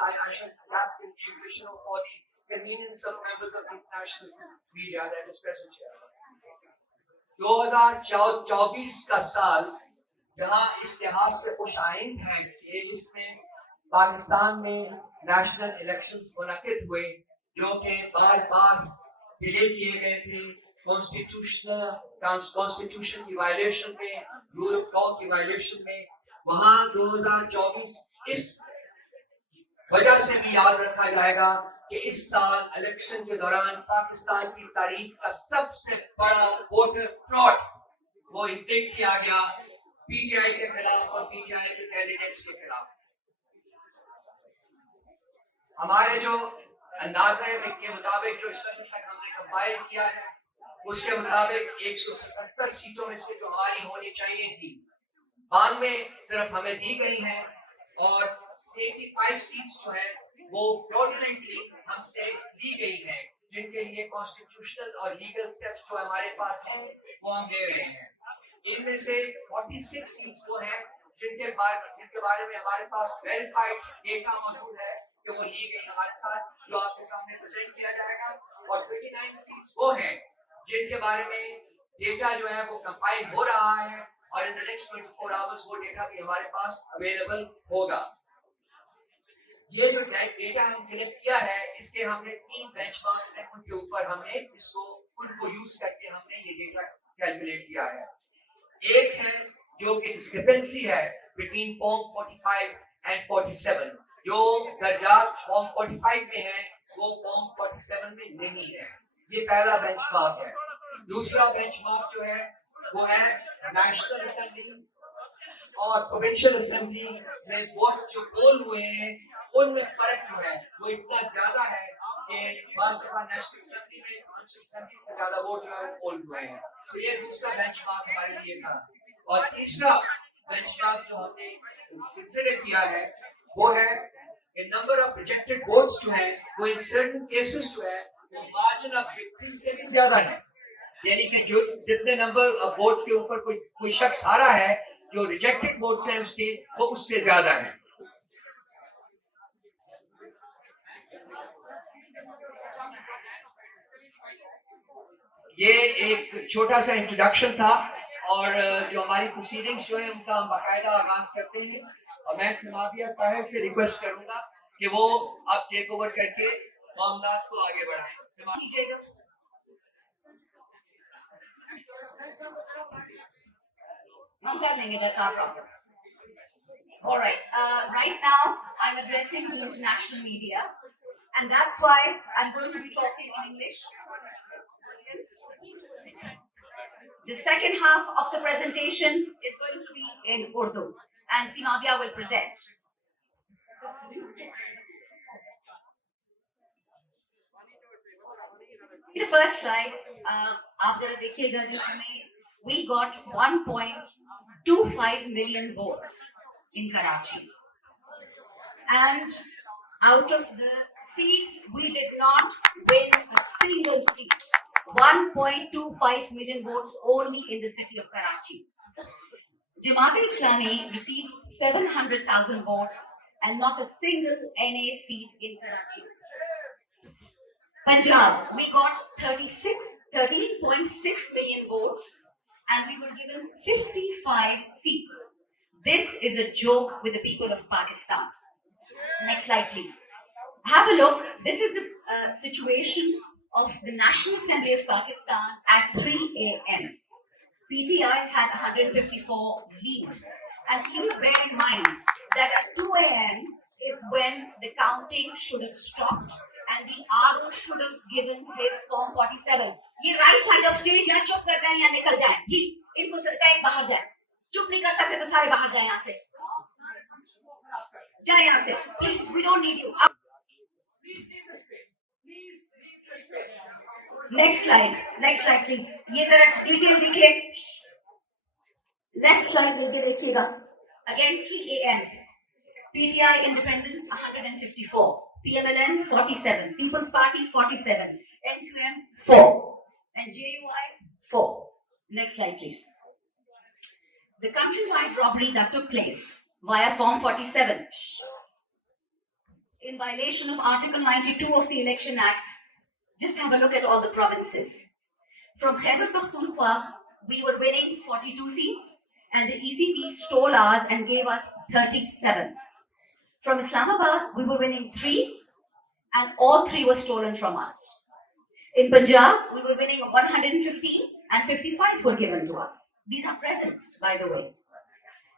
I shall adapt in English for the convenience of members of the international media that is present here. 2024 का साल जहां इस लिहाज से खुशाइंद है कि इसमें पाकिस्तान में नेशनल इलेक्शंस मुनक्किद हुए जो कि बार डिले किए गए थे कॉन्स्टिट्यूशन की वायलेशन में, रूल ऑफ लॉ की वायलेशन में। वहां 2024 इस वजह से भी याद रखा जाएगा कि इस साल इलेक्शन के दौरान पाकिस्तान की तारीख का सबसे बड़ा वोटर फ्रॉड वो इंटेक किया गया पीटीआई के खिलाफ और पीटीआई के कैंडिडेट्स के खिलाफ। हमारे जो अंदाजे के मुताबिक जो इस तक हमने कंपाइल किया है उसके मुताबिक 177 सीटों में से जो हमारी होनी चाहिए थी 92 सिर्फ हमें दी गई हैं और 85 सीट्स जो है वो फ्रॉडुलेंटली हमसे ली गई हैं, जिनके लिए कॉन्स्टिट्यूशनल और लीगल स्टेप्स जो हमारे पास हैं वो हम ले रहे हैं। इनमें से 46 सीट्स वो हैं जिनके बारे में हमारे पास वेरीफाइड डेटा मौजूद है कि वो ली गई हमारे साथ, जो आपके सामने प्रेजेंट किया जाएगा। और 39 सीट्स वो हैं जिनके बारे में डेटा जो है वो कंपाइल हो रहा है और इन द नेक्स्ट 24 आवर्स वो डेटा भी हमारे पास अवेलेबल होगा। ये जो डेटा हम कलेक्ट किया है इसके हमने 3 बेंचमार्क्स हैं, उनके ऊपर हमने उनको यूज करके हमने ये डेटा कैलकुलेट किया है। एक है जो कि डिस्क्रिपेंसी है बिटवीन फॉर्म 45 एंड 47, जो दर्जात फॉर्म 45 में है वो फॉर्म 47 में नहीं है। ये पहला बेंचमार्क है। दूसरा बेंचमार्क जो है वो है नेशनल असेंबली और प्रोविंशियल असेंबली में वोट जो पोल हुए हैं उनमें फर्क जो है वो इतना ज्यादा है कि बार दफा नेशनल असेंबली में प्रोविंशियल असेंबली से ज्यादा वोट जो है वो पोल हुए हैं। तो ये दूसरा बेंचमार्क हमारे लिए था। और तीसरा बेंचमार्क जो हमने कंसीडर किया है वो है कि नंबर ऑफ रिजेक्टेड वोट्स जो है वो इन सर्टेन केसेस जो है वो मार्जिन ऑफ विक्ट्री से भी ज्यादा है, यानी कि जो जितने नंबर ऑफ वोट्स के ऊपर कोई शख्स हारा है जो रिजेक्टेड वोट्स हैं उसके वो उससे ज्यादा है। ये एक छोटा सा इंट्रोडक्शन था और जो हमारी प्रोसीडिंग्स जो है उनका हम बाकायदा आगाज करते हैं और मैं समाबिया साहब से रिक्वेस्ट करूंगा कि वो आप टेक ओवर करके मामला को आगे बढ़ाएं। हम कर लेंगे, that's our problem. All right. Right now, I'm addressing the international media, and that's why I'm going to be talking in English. The second half of the presentation is going to be in Urdu, and Simabia will present. The first slide, आप जरा देखिएगा जो हमें we got 1.25 million votes in Karachi, and out of the seats we did not win a single seat. 1.25 million votes only in the city of Karachi. Jamaat-e-Islami received 700,000 votes and not a single NA seat in Karachi. Punjab, we got 13.6 million votes and we were given 55 seats. This is a joke with the people of Pakistan. Next slide, please. Have a look. This is the situation of the National Assembly of Pakistan at 3 a.m. PTI had 154 lead. And please bear in mind that at 2 a.m. is when the counting should have stopped and the RO should have given his form 47. ये right side of stage या चुप कर जाए या निकल जाए, please. इनको कहीं बाहर जाए. चुप नहीं कर सकते तो सारे बाहर जाए यहाँ से. जाए यहाँ से. Please, we don't need you. Please leave the space. Please leave the space. Next slide please. ये जरा detail देखिए. Left slide लेके देखिएगा. Again 3 a.m. PTI Independence 154. PMLN 47, People's Party 47, NQM 4, and JUI 4. Next slide, please. The countrywide robbery that took place via Form 47 in violation of Article 92 of the Election Act, just have a look at all the provinces. From Khyber Pakhtunkhwa, we were winning 42 seats, and the ECP stole ours and gave us 37. From Islamabad, we were winning 3, and all 3 were stolen from us. In Punjab, we were winning 115, and 55 were given to us. These are presents, by the way.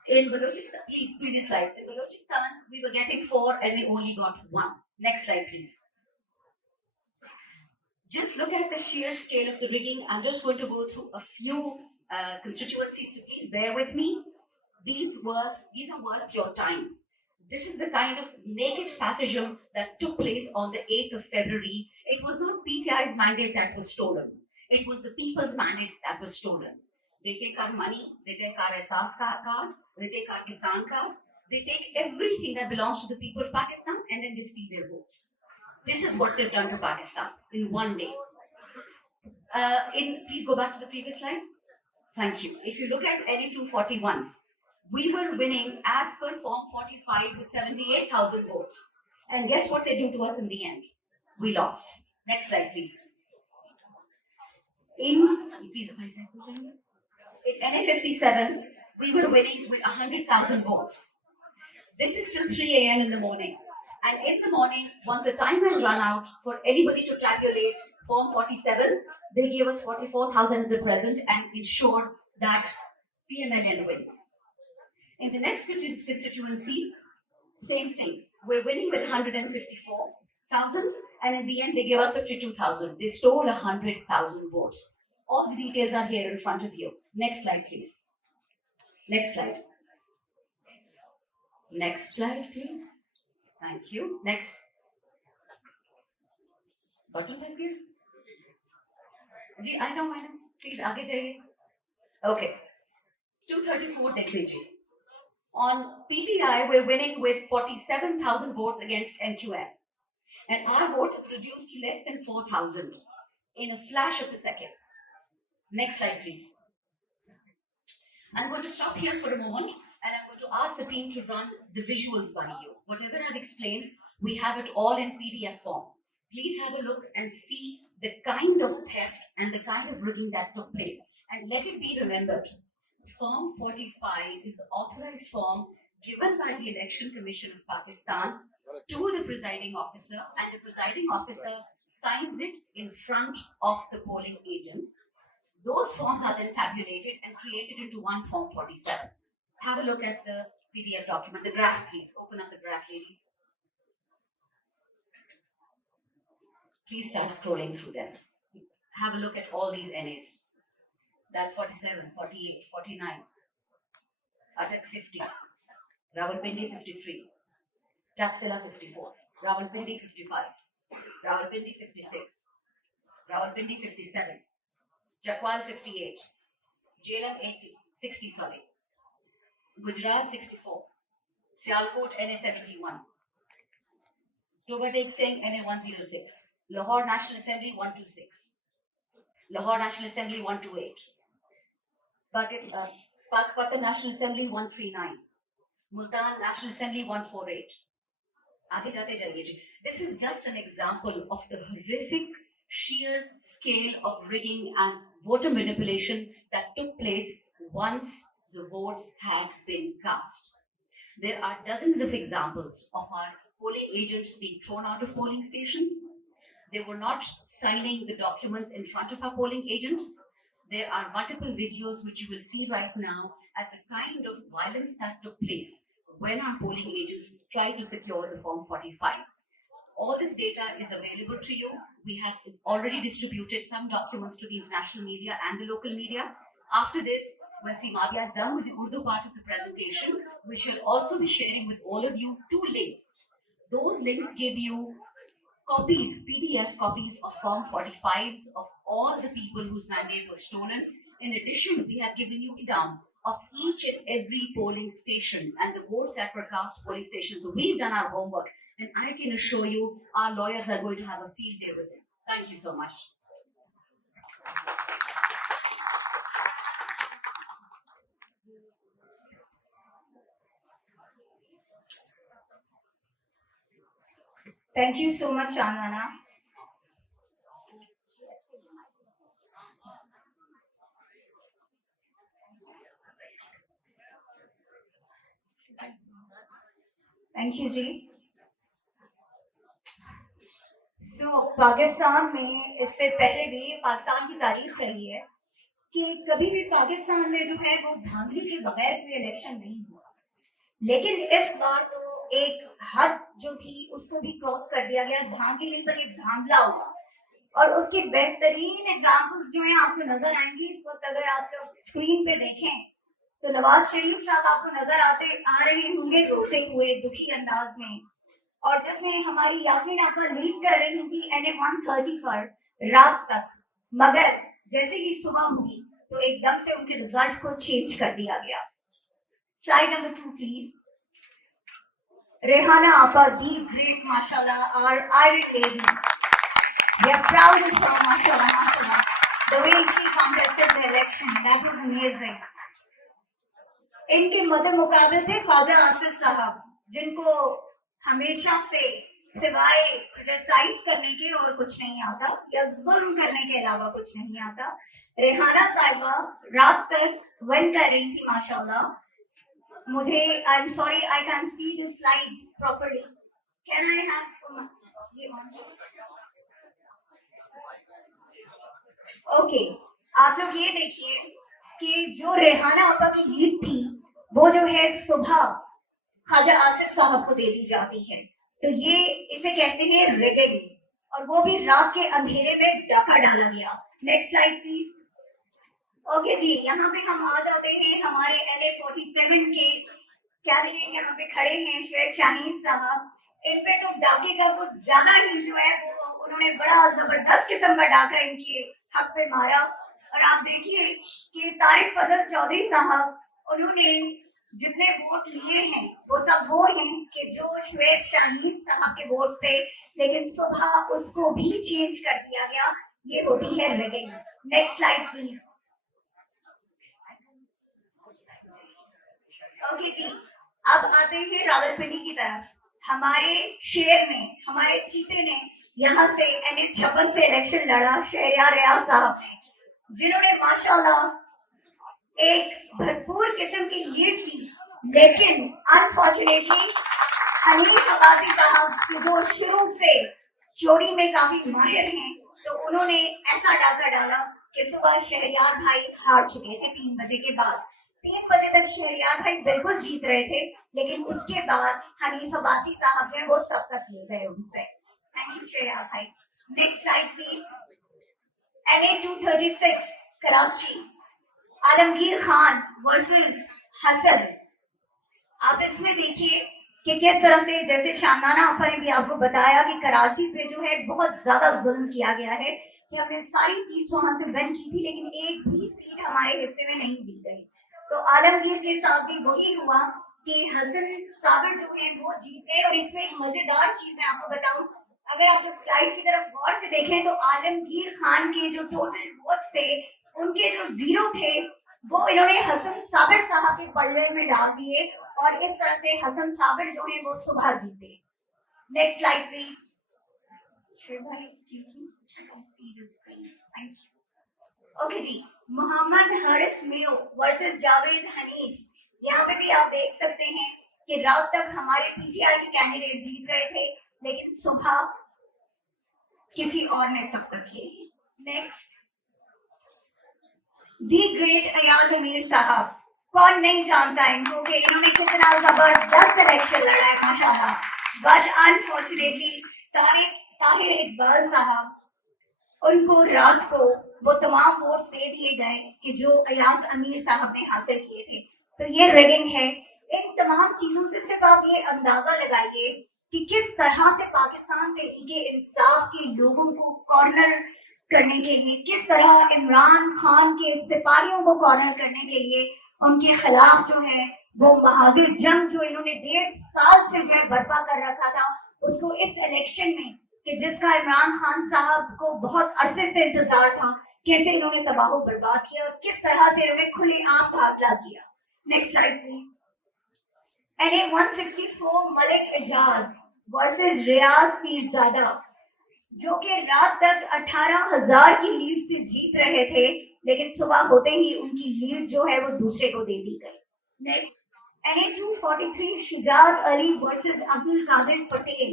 In Balochistan, please, previous slide. In Balochistan, we were getting 4 and we only got 1. Next slide, please. Just look at the sheer scale of the rigging. I'm just going to go through a few constituencies, so please bear with me. These are worth your time. This is the kind of naked fascism that took place on the 8th of February. It was not PTI's mandate that was stolen. It was the people's mandate that was stolen. They take our money, they take our Ehsaas card, they take our Kisan card, they take everything that belongs to the people of Pakistan, and then they steal their votes. This is what they've done to Pakistan in one day. Please go back to the previous slide. Thank you. If you look at NA 241, we were winning as per Form 45 with 78,000 votes. And guess what they do to us in the end? We lost. Next slide, please. In NA 57, we were winning with 100,000 votes. This is till 3 a.m. in the morning. And in the morning, once the time had run out for anybody to tabulate Form 47, they gave us 44,000 as a present and ensured that PMLN wins. In the next constituency, same thing. We're winning with 154,000, and in the end, they gave us 52,000. They stole 100,000 votes. All the details are here in front of you. Next slide, please. Next slide. Next slide, please. Thank you. Next. Button is here. I know. Please, aage jaiye. Okay. 234 Dexage. On PTI, we're winning with 47,000 votes against NQM. And our vote is reduced to less than 4,000 in a flash of a second. Next slide, please. I'm going to stop here for a moment, and I'm going to ask the team to run the visuals by you. Whatever I've explained, we have it all in PDF form. Please have a look and see the kind of theft and the kind of rigging that took place. And let it be remembered, Form 45 is the authorized form given by the Election Commission of Pakistan to the presiding officer, and the presiding officer signs it in front of the polling agents. Those forms are then tabulated and created into one Form 47. Have a look at the PDF document. The graph, please. Open up the graph, ladies. Please start scrolling through them. Have a look at all these NAs. That's 47, 48, 49. Attack 50. Rawalpindi 53. Taxila 54. Rawalpindi 55. Rawalpindi 56. Rawalpindi 57. Chakwal 58. Jhelum 60, sorry. Gujarat 64. Sialkot NA 71. Togatek Singh NA 106. Lahore National Assembly 126. Lahore National Assembly 128. Pakpatan National Assembly 139. Multan National Assembly 148. Aage jate jaiye. This is just an example of the horrific sheer scale of rigging and voter manipulation that took place once the votes had been cast. There are dozens of examples of our polling agents being thrown out of polling stations. They were not signing the documents in front of our polling agents. There are multiple videos which you will see right now at the kind of violence that took place when our polling agents tried to secure the Form 45. All this data is available to you. We have already distributed some documents to the international media and the local media. After this, when Simavia is done with the Urdu part of the presentation, we shall also be sharing with all of you 2 links. Those links give you copied PDF copies of Form 45s of all the people whose mandate was stolen. In addition, we have given you a down of each and every polling station and the votes that were cast polling stations. So we've done our homework, and I can assure you our lawyers are going to have a field day with this. Thank you so much. Thank you so much, Shanana. Thank you, जी. पाकिस्तान में इससे पहले भी पाकिस्तान की तारीख रही है कि कभी भी पाकिस्तान में जो है वो धांधली के बगैर कोई इलेक्शन नहीं हुआ, लेकिन इस बार तो एक हद जो थी उसको भी क्रॉस कर दिया गया, धांधली नहीं बल्कि धांधला हुआ। और उसकी बेहतरीन एग्जाम्पल्स जो है आपको नजर आएंगी इस वक्त। अगर आप लोग स्क्रीन पे देखें तो नवाज शरीफ साहब आपको नजर आ रहे होंगे रोते हुए दुखी अंदाज में, और जिसमें हमारी यास्मीन आपा लीड कर रही थी NA 130 पर रात तक। मगर जैसे ही सुबह हुई तो एकदम से उनके रिजल्ट को चेंज कर दिया गया। Slide number 2 please. रेहाना आपा, दी ग्रेट माशाल्लाह, our iron lady. We are proud of her, mashallah, mashallah. The way she contested the election, that was amazing. इनके मद मुकाबले थे ख्वाजा आसिफ साहब, जिनको हमेशा से सिवाय क्रिटिसाइज करने के और कुछ नहीं आता या जुल्म करने के अलावा कुछ नहीं आता। रेहाना साहिबा रात तक वन कर रही थी माशाल्लाह। मुझे I am sorry I can see this slide properly. Can I have ये ओके। आप लोग ये देखिए कि जो रेहाना आपा की लीड थी वो जो है सुबह ख्वाजा आसिफ साहब को दे दी जाती है। तो ये इसे कहते हैं रिगिंग, और वो भी रात के अंधेरे में डाका डाला गया। Next slide please. ओके जी, यहाँ पे हम आ जाते हैं हमारे NA 47 के कैंडिडेट यहाँ पे खड़े हैं, शेख शाहीन साहब। इन पे तो डाके का कुछ ज्यादा ही जो है वो उन्होंने बड़ा जबरदस्त किस्म का डाका इनके हक पे मारा। और आप देखिए कि तारिक फजल चौधरी साहब, उन्होंने जितने वोट लिए हैं वो सब वो हैं कि जो शुएब शाहीन साहब के वोट थे, लेकिन सुबह उसको भी चेंज कर दिया गया। ये होती है rigging. Next slide please. Okay जी, अब आते हैं रावलपिंडी की तरफ। हमारे शेर ने, हमारे चीते ने यहाँ से NA 56 से इलेक्शन लड़ा, शहरियार रियाज साहब ने, जिन्होंने माशाल्लाह एक भरपूर किस्म की लीड ली। लेकिन अनफॉर्चुनेटली हनीफ अब्बासी साहब जो शुरू से चोरी में काफी माहिर हैं, तो उन्होंने ऐसा डाका डाला कि सुबह शहरियार भाई हार चुके थे 3 बजे के बाद। 3 बजे तक शहरियार भाई बिल्कुल जीत रहे थे, लेकिन उसके बाद हनीफ अब्बासी साहब ने वो सबकत ले गए उनसे। थैंक यू शहरियार भाई। Next slide please. NA 236 Karachi, Alamgir Khan versus Hasan. आप इसमें देखिए कि किस तरह से, जैसे शानदाना आपा ने भी आपको बताया कि कराची पे जो है बहुत ज्यादा जुल्म किया गया है कि हमने सारी सीट्स वहां से विन की थी, लेकिन एक भी सीट हमारे हिस्से में नहीं दी गई। तो आलमगीर के साथ भी वही हुआ कि हसन साबिर जो है वो जीत गए। और इसमें एक मजेदार चीज मैं आपको बताऊं, अगर आप लोग स्लाइड की तरफ गौर से देखें तो आलमगीर खान के जो टोटल वोट्स थे उनके जो 0 थे वो इन्होंने हसन साबिर साहब के पल्ले में डाल दिए, और इस तरह से हसन साबिर जो है वो सुबह जीते। Next slide please. ओके जी, मोहम्मद हारिस मियो वर्सेस जावेद हनीफ। यहाँ पे भी आप देख सकते हैं कि रात तक हमारे PTI के कैंडिडेट जीत रहे थे, लेकिन सुबह किसी और ने सबक किए। नेक्स्ट, दी ग्रेट अयाज अमीर साहब। कौन नहीं जानता इनको कि इन्होंने कितना जबरदस्त इलेक्शन लड़ा है माशाल्लाह। बट अनफॉर्चुनेटली ताहिर इकबाल साहब, उनको रात को वो तमाम वोट्स दे दिए गए कि जो अयाज अमीर साहब ने हासिल किए थे। तो ये रिगिंग है। इन तमाम चीजों से सिर्फ आप ये अंदाजा लगाइए कि किस तरह से पाकिस्तान तहरीके इंसाफ के लोगों को कॉर्नर करने के लिए, किस तरह इमरान खान के सिपाहियों को कॉर्नर करने के लिए उनके खिलाफ जो है वो महाज़ जंग जो इन्होंने 1.5 साल से जो है बर्पा कर रखा था, उसको इस इलेक्शन में, कि जिसका इमरान खान साहब को बहुत अरसे से इंतजार था, कैसे इन्होंने तबाह बर्बाद किया और किस तरह से इन्होंने खुलेआम घातला किया। Next slide please. NA 164 Malik Ejaz versus Riaz Pirzada, जो कि रात तक 18,000 की लीड से जीत रहे थे, लेकिन सुबह होते ही उनकी लीड जो है वो दूसरे को दे दी गई। Next, NA 243 Shujaat Ali versus Abdul Qadir Patel,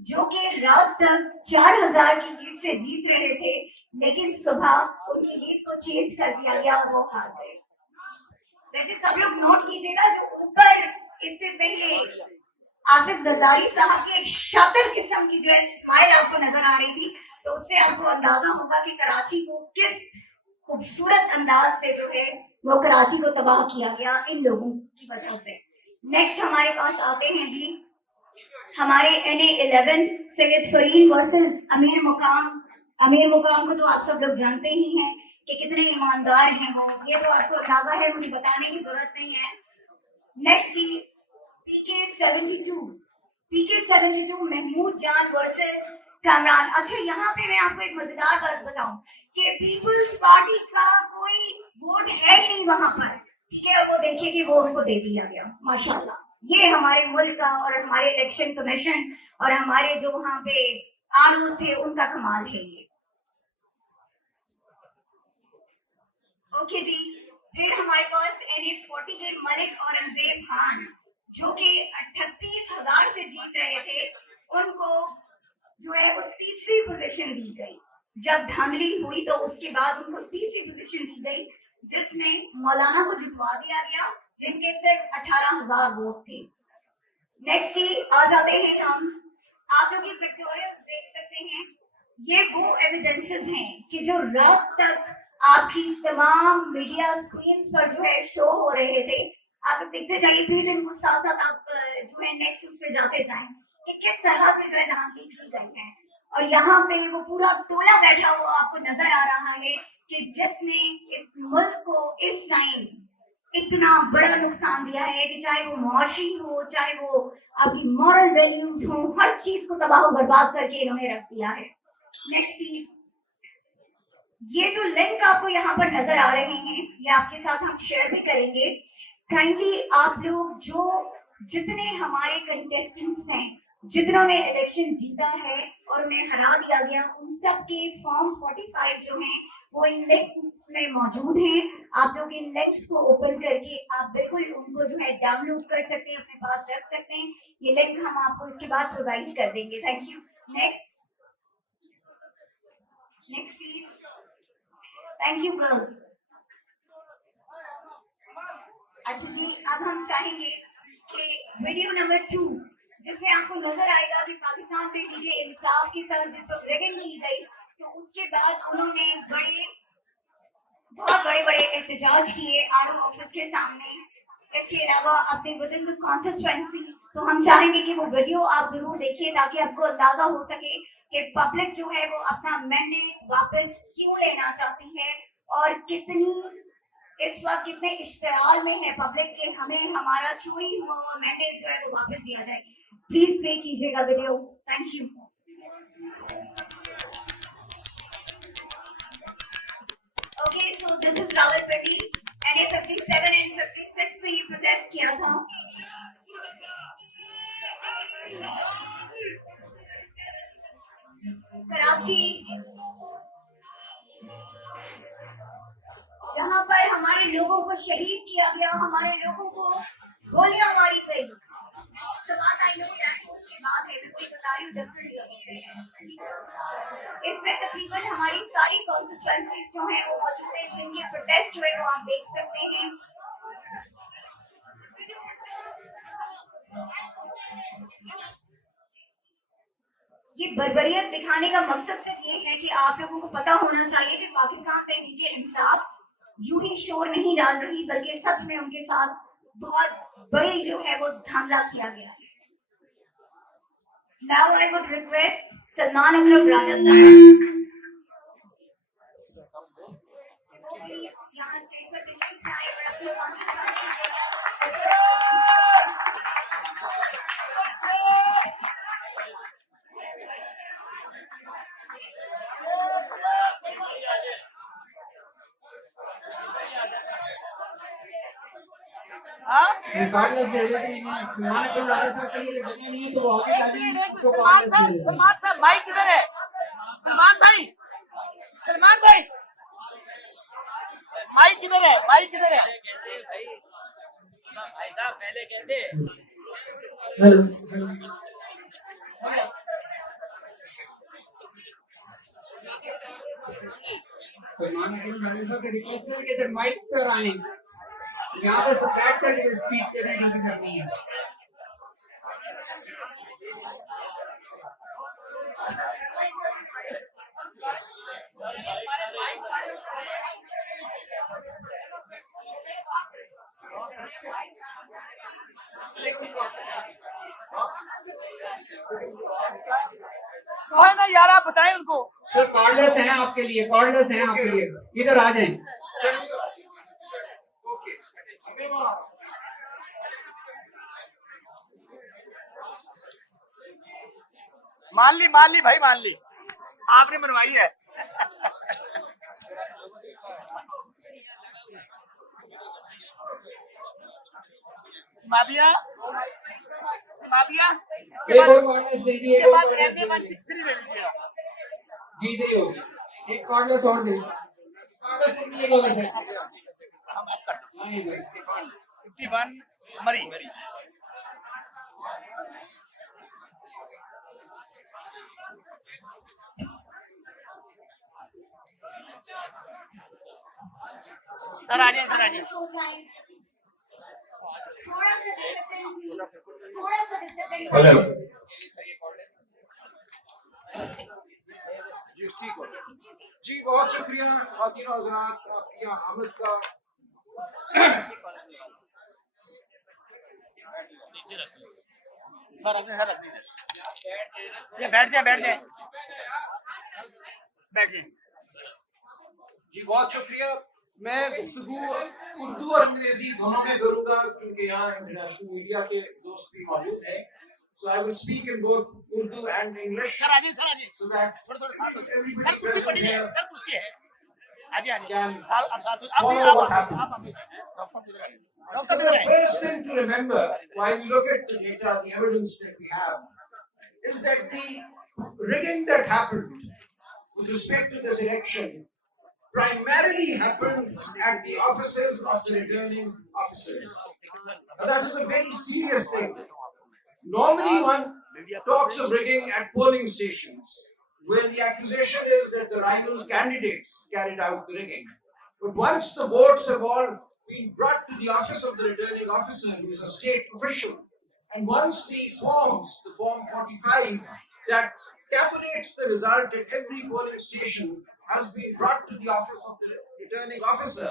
जो कि रात तक 4,000 की लीड से जीत रहे थे, लेकिन सुबह उनकी लीड को चेंज कर दिया गया और वो हार गए। वैसे सब लोग नोट कीजिएगा, जो ऊपर इससे पहले आसिफ जरदारी साहब की एक शातिर किस्म की जो है स्माइल आपको नजर आ रही थी, तो उससे आपको अंदाजा होगा कि कराची को किस खूबसूरत अंदाज से जो है वो कराची को तबाह किया गया इन लोगों की वजह से। नेक्स्ट हमारे पास आते हैं जी हमारे NA 11 सैयद फरीन वर्सेस अमीर मुकाम। अमीर मुकाम को तो आप सब लोग जानते ही हैं कि कितने ईमानदार हैं वो, ये तो आपको अंदाजा है, मुझे बताने की जरूरत नहीं है। नेक्स्ट जी PK 72 महमूद जान वर्सेस कामरान। अच्छा, यहाँ पे मैं आपको एक मजेदार बात बताऊं कि पीपल्स पार्टी का कोई वोट है ही नहीं वहां पर, ठीक है। वो देखिए कि वो उनको दे दिया गया, माशाल्लाह। ये हमारे मुल्क का और हमारे इलेक्शन कमीशन और हमारे जो वहां पे आर्म्स थे उनका कमाल है ये। ओके जी, फिर हमारे पास NA 40 के मलिक औरंगजेब खान, जो कि 38,000 से जीत रहे थे, उनको जो है वो तीसरी पोजीशन दी गई। जब धांधली हुई तो उसके बाद उनको तीसरी पोजीशन दी गई, जिसमें मौलाना को जितवा दिया गया, जिनके सिर्फ 18,000 वोट थे। नेक्स्ट ही आ जाते हैं हम, आप लोग ये पिक्टोरियल देख सकते हैं, ये वो एविडेंसेस हैं कि जो रात तक आपकी तमाम मीडिया स्क्रीन्स पर जो है शो हो रहे थे। आप लोग देखते जाइए प्लीज, इनको साथ साथ आप जो है नेक्स्ट उस पे जाते जाएं कि किस तरह से जो है धांधली की गई है। और यहाँ पे वो पूरा टोला बैठा हुआ आपको नजर आ रहा है कि जिसने इस मुल्क को इस टाइम इतना बड़ा नुकसान दिया है कि चाहे वो मुआशी हो, चाहे वो आपकी मॉरल वैल्यूज हो, हर चीज को तबाह बर्बाद करके इन्होंने रख दिया है। नेक्स्ट प्लीज, ये जो लिंक आपको यहाँ पर नजर आ रहे हैं ये आपके साथ हम शेयर भी करेंगे। काइंडली आप लोग जो जितने हमारे कंटेस्टेंट्स हैं, जितनों ने इलेक्शन जीता है और उन्हें हरा दिया गया, उन सब के फॉर्म 45 जो हैं वो इन लिंक्स में मौजूद हैं। आप लोग इन लिंक्स को ओपन करके आप बिल्कुल उनको जो है डाउनलोड कर सकते हैं, अपने पास रख सकते हैं। ये लिंक हम आपको इसके बाद प्रोवाइड कर देंगे। Thank you. Next next please. Thank you girls. अच्छा जी, अब हम चाहेंगे कि वीडियो नंबर 2, जिसमें आपको नजर आएगा कि पाकिस्तान तहरीक इंसाफ के साथ जिस वक्त रेगिंग की गई, तो उसके बाद उन्होंने बहुत बड़े बड़े एहतजाज किए आरओ ऑफिस के सामने, इसके अलावा अपने विद इन द कॉन्स्टिट्यूएंसी। तो हम चाहेंगे कि वो वीडियो आप जरूर देखिए ताकि आपको अंदाजा हो सके कि पब्लिक जो है वो अपना मैंडेट वापस क्यों लेना चाहती है और कितनी इस वक्त कितने इश्तेहाल में है पब्लिक के हमें हमारा चोरी हुआ मैंडेट जो है वो वापस दिया जाए। प्लीज प्ले कीजिएगा video. Thank you. Okay, so this is Rawalpindi, NA 57 and 56 से ये प्रोटेस्ट किया था। कराची, जहां पर हमारे लोगों को शहीद किया गया, हमारे लोगों को गोलियां मारी गई। So बात आई नो यार, उसके बाद है, मैं कोई बता रही हूँ डेफिनेटली। इसमें तकरीबन हमारी सारी कॉन्स्टिट्यूएंसीज जो हैं वो मौजूद हैं, जिनके प्रोटेस्ट हुए वो आप देख सकते हैं। ये बर्बरियत दिखाने का मकसद सिर्फ ये है कि आप लोगों को पता होना चाहिए कि पाकिस्तान तहरीक इंसाफ यूं ही शोर नहीं डाल रही, बल्कि सच में उनके साथ बहुत बड़ी जो है वो धांधला किया गया है। Now I would request Salman Akram Raja sir, please यहाँ स्टेज पर तशरीफ लाएं और अपनी सलमान साहब माइक किधर है? सलमान भाई माइक किधर है? भाई साहब पहले कहते सलमान साहब के रिक्वेस्ट है कि सर माइक पर आए, यहाँ पे सब बैठ कर स्पीच करनी है। कहो ना यार, आप बताएं उनको। सर कॉर्डर्स हैं आपके लिए, कॉर्डर्स हैं आपके लिए, इधर आ जाएं। मान ली भाई, मान ली, आपने बनवाई है। सिमाबिया एक और कॉर्डर्स दे दीजिए, इसके बाद रहने 163 ले लीजिए। जी दे हो, एक कॉर्डर्स और दे, कॉर्डर्स नहीं होगा सर। 51 मरी। सर आ जाइए। थोड़ा सा डिसिप्लिन। जी बहुत शुक्रिया खातिन और हज़रात, आपकी यहाँ आमद का। बैठ जाए। जी बहुत शुक्रिया। मैं गुफ्तगू उर्दू और अंग्रेजी दोनों में करूँगा क्योंकि यहाँ इंटरनेशनल मीडिया के दोस्त भी मौजूद हैं। So I will speak in both Urdu and English. Sir आ जाइए। So that everybody present here can follow what happened. So the first thing to remember while you look at the data, the evidence that we have, is that the rigging that happened with respect to this election primarily happened at the offices of the returning officers. Now that is a very serious thing. Normally one talks of rigging at polling stations, where the accusation is that the rival candidates carried out the rigging. But once the votes have all been brought to the office of the returning officer, who is a state official, and once the Form 45 that tabulates the result at every polling station has been brought to the office of the returning officer,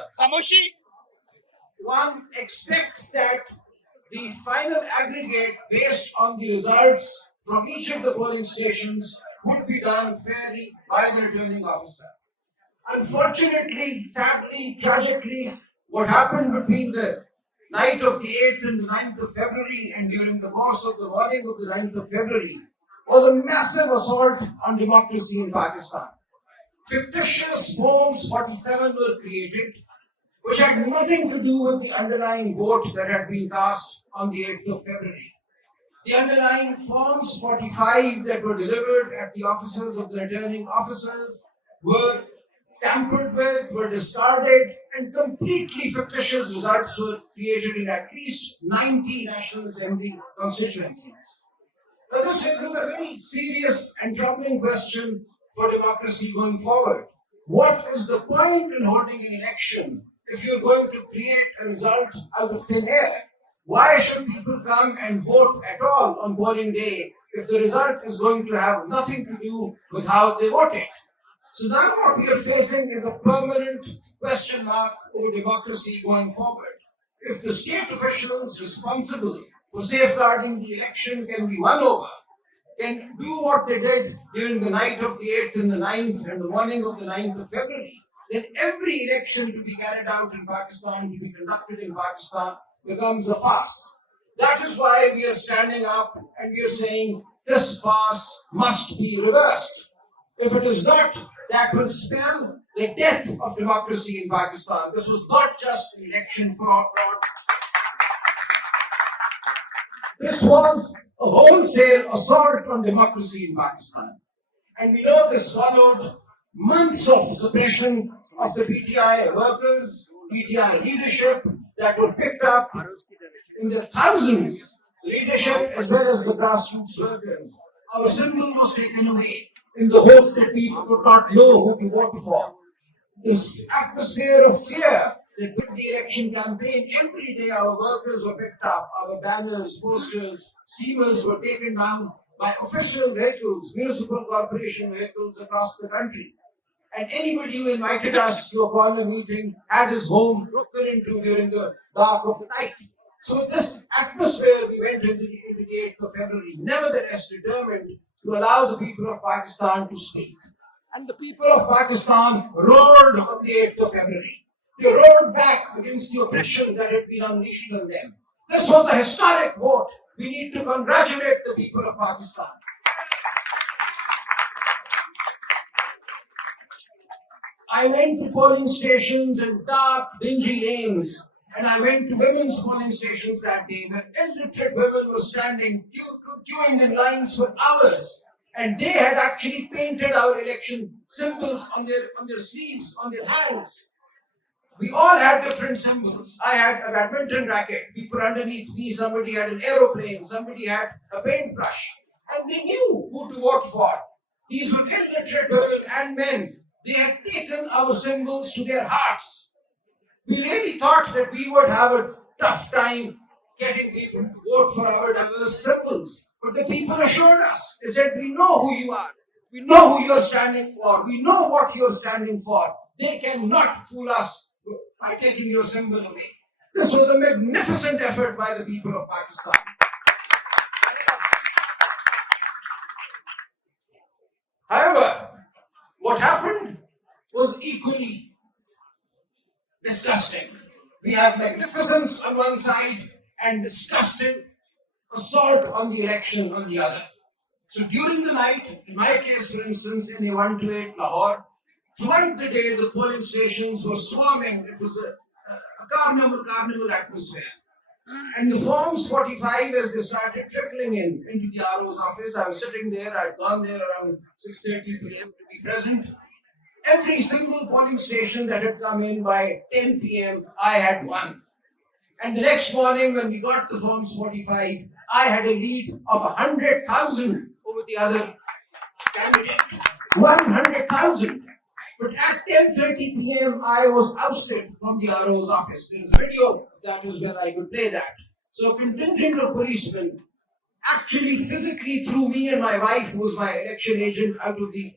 one expects that the final aggregate based on the results from each of the polling stations would be done fairly by the returning officer. Unfortunately, sadly, tragically, what happened between the night of the 8th and the 9th of February and during the course of the morning of the 9th of February was a massive assault on democracy in Pakistan. Fictitious Forms 47 were created, which had nothing to do with the underlying vote that had been cast on the 8th of February. The underlying Forms 45 that were delivered at the offices of the returning officers were tampered with, were discarded, and completely fictitious results were created in at least 90 National Assembly constituencies. Now this raises a very serious and troubling question for democracy going forward. What is the point in holding an election if you're going to create a result out of thin air? Why should people come and vote at all on polling day if the result is going to have nothing to do with how they voted? So now what we are facing is a permanent question mark over democracy going forward. If the state officials responsible for safeguarding the election can be won over, can do what they did during the night of the 8th and the 9th and the morning of the 9th of February, then every election to be carried out in Pakistan, to be conducted in Pakistan, becomes a farce. That is why we are standing up and we are saying this farce must be reversed. If it is not, that will spell the death of democracy in Pakistan. This was not just an election fraud. This was a wholesale assault on democracy in Pakistan. And we know this followed months of suppression of the PTI workers, PTI leadership that were picked up in the thousands, leadership as well as the grassroots workers. Our symbol was taken away in the hope that people would not know who to vote for. This atmosphere of fear that with the election campaign, every day our workers were picked up, our banners, posters, steamers were taken down by official vehicles, municipal corporation vehicles across the country. And anybody who invited us to a corner meeting had his home broken into during the dark of the night. So with this atmosphere, we went into the 8th of February, nevertheless determined to allow the people of Pakistan to speak. And the people of Pakistan roared on the 8th of February. They roared back against the oppression that had been unleashed on them. This was a historic vote. We need to congratulate the people of Pakistan. I went to polling stations in dark, dingy lanes, and I went to women's polling stations that day where illiterate women were standing, queuing in lines for hours. And they had actually painted our election symbols on their sleeves, on their hands. We all had different symbols. I had a badminton racket. People underneath me, somebody had an aeroplane, somebody had a paintbrush. And they knew who to vote for. These were illiterate women and men. They had taken our symbols to their hearts. We really thought that we would have a tough time getting people to vote for our diverse symbols. But the people assured us. They said, we know who you are. We know who you're standing for. We know what you're standing for. They cannot fool us by taking your symbol away. This was a magnificent effort by the people of Pakistan. However, what happened was equally disgusting. We have magnificence on one side and disgusting assault on the election on the other. So during the night, in my case, for instance, in the 128 Lahore, throughout the day, the polling stations were swarming. It was a carnival atmosphere. And the forms 45, as they started trickling into the RO's office, I was sitting there. I'd gone there around 6:30 p.m. to be present. Every single polling station that had come in by 10 p.m., I had won. And the next morning, when we got the forms 45, I had a lead of 100,000 over the other candidate. 100,000. But at 10:30 p.m., I was ousted from the RO's office. There is a video that is where I could play that. So a contingent of policemen actually physically threw me and my wife, who was my election agent, out of the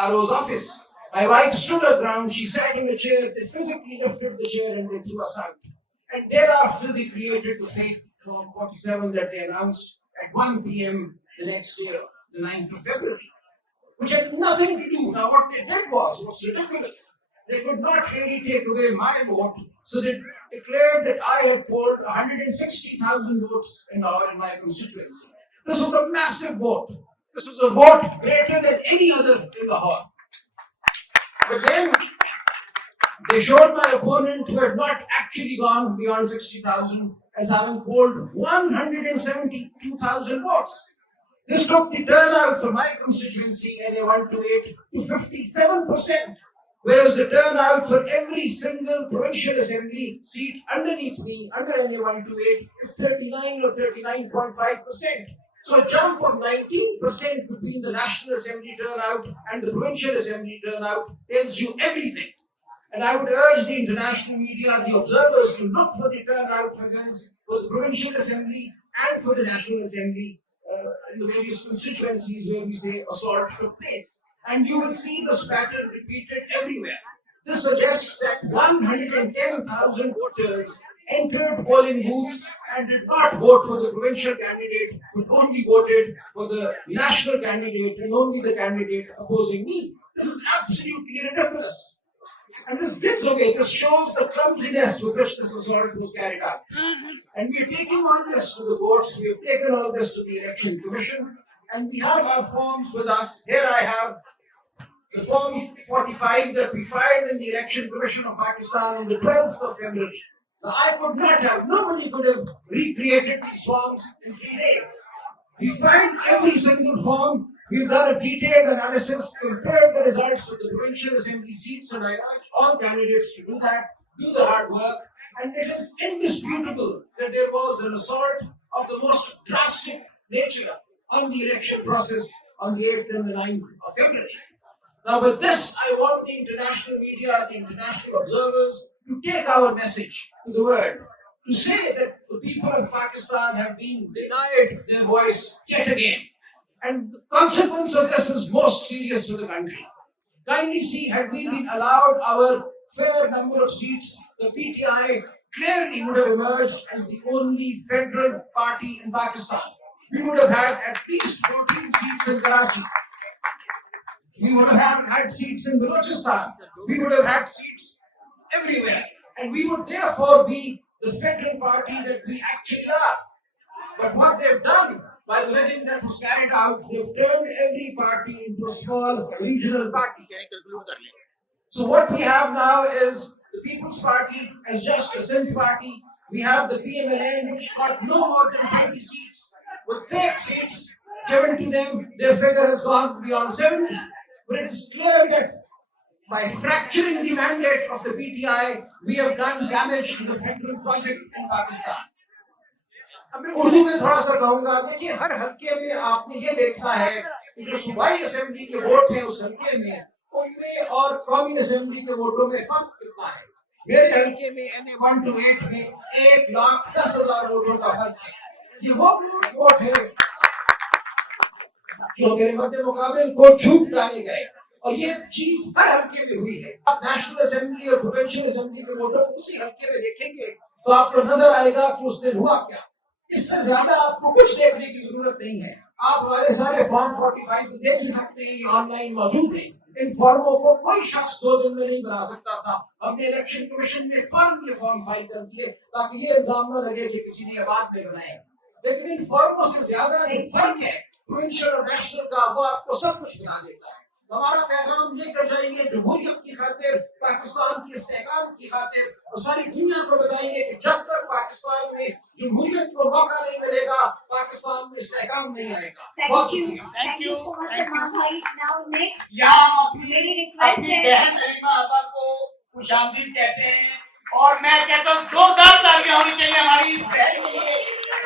RO's office. My wife stood her ground, she sat in a chair, they physically lifted the chair and they threw us out. And thereafter they created the fake Form 47 that they announced at 1 p.m. the next year, the 9th of February, which had nothing to do. Now what they did was ridiculous. They could not really take away my vote, so they declared that I had polled 160,000 votes in my constituency. This was a massive vote. This was a vote greater than any other in Lahore. But then they showed my opponent, who had not actually gone beyond 60,000, as having polled 172,000 votes. This took the turnout for my constituency, NA 128, to 57%, whereas the turnout for every single provincial assembly seat underneath me, under NA 128, is 39 or 39.5%. So a jump of 19% between the National Assembly turnout and the Provincial Assembly turnout tells you everything. And I would urge the international media, the observers, to look for the turnout figures for the Provincial Assembly and for the National Assembly in the various constituencies where we say assault took place. And you will see this pattern repeated everywhere. This suggests that 110,000 voters entered polling booths and did not vote for the provincial candidate, but only voted for the national candidate and only the candidate opposing me. This is absolutely ridiculous. And this shows the clumsiness with which this assault was carried out. And we are taking all this to the courts, we have taken all this to the Election Commission, and we have our forms with us. Here I have the Form 45 that we filed in the Election Commission of Pakistan on the 12th of February. Now, nobody could have recreated these forms in 3 days. We find every single form. We've done a detailed analysis, compared the results of the provincial assembly seats, and I urge all candidates to do that, do the hard work. And it is indisputable that there was an assault of the most drastic nature on the election process on the 8th and the 9th of February. Now, with this, I want the international media, the international observers to take our message to the world, to say that the people of Pakistan have been denied their voice yet again. And the consequence of this is most serious to the country. Kindly see, had we been allowed our fair number of seats, the PTI clearly would have emerged as the only federal party in Pakistan. We would have had at least 14 seats in Karachi. We would have had seats in Balochistan. We would have had seats everywhere. And we would therefore be the federal party that we actually are. But what they've done by the wedding that was carried out, they've turned every party into a small regional party. So what we have now is the People's Party as just a Sindh party. We have the PMLN, which got no more than 20 seats. With fake seats given to them, their figure has gone beyond 70. But it is clear that by fracturing the mandate of the PTI, we have done damage to the federal project in Pakistan. अब मैं उर्दू में थोड़ा सा कहूँगा, देखिए हर हल्के में आपने ये देखना है कि जो सूबाई असेंबली के वोट हैं उस हल्के में, उनमें और कौमी असेंबली के वोटों में फर्क कितना है। मेरे हल्के में NA1 to 8 में 1,10,000 वोटों का फर्क है। ये वो वोट है जो मेरे मध्य मुकाबले को छूट डाले गए, और ये चीज हर हल्के में हुई है। आप नेशनल असेंबली और प्रोविंशियल असेंबली के वोटों को उसी हल्के में देखेंगे तो आपको नजर आएगा कि उस दिन हुआ क्या। इससे ज्यादा आपको कुछ देखने की जरूरत नहीं है। आप हमारे सारे फॉर्म 45 देख ही सकते हैं, ऑनलाइन मौजूद है। इन फॉर्मों को कोई शख्स 2 दिन में नहीं बना सकता था। हमने इलेक्शन कमीशन में फॉर्म फाइल कर दिए ताकि ये इल्जाम न लगे कि किसी ने बाद में बनाए। लेकिन इन फॉर्मों से ज्यादा फर्क है प्रोविंशियल और नेशनल का, वो आपको सब कुछ बता देता है। हमारा पैगाम लेकर जाइए जमहूरियत की खातिर, पाकिस्तान की इस्तेहकाम की खातिर, और सारी दुनिया को बताइए कि जब तक पाकिस्तान में जमहूरियत को मौका नहीं मिलेगा, पाकिस्तान में इस्तेहकाम नहीं आएगा। Thank you so much, Salman bhai. Now next, मेरी रिक्वेस्ट है, बहन करीमा आपा को खुशामदीद कहते हैं, और मैं कहता हूँ जोरदार तालियां होनी चाहिए हमारी इस बहन के लिए,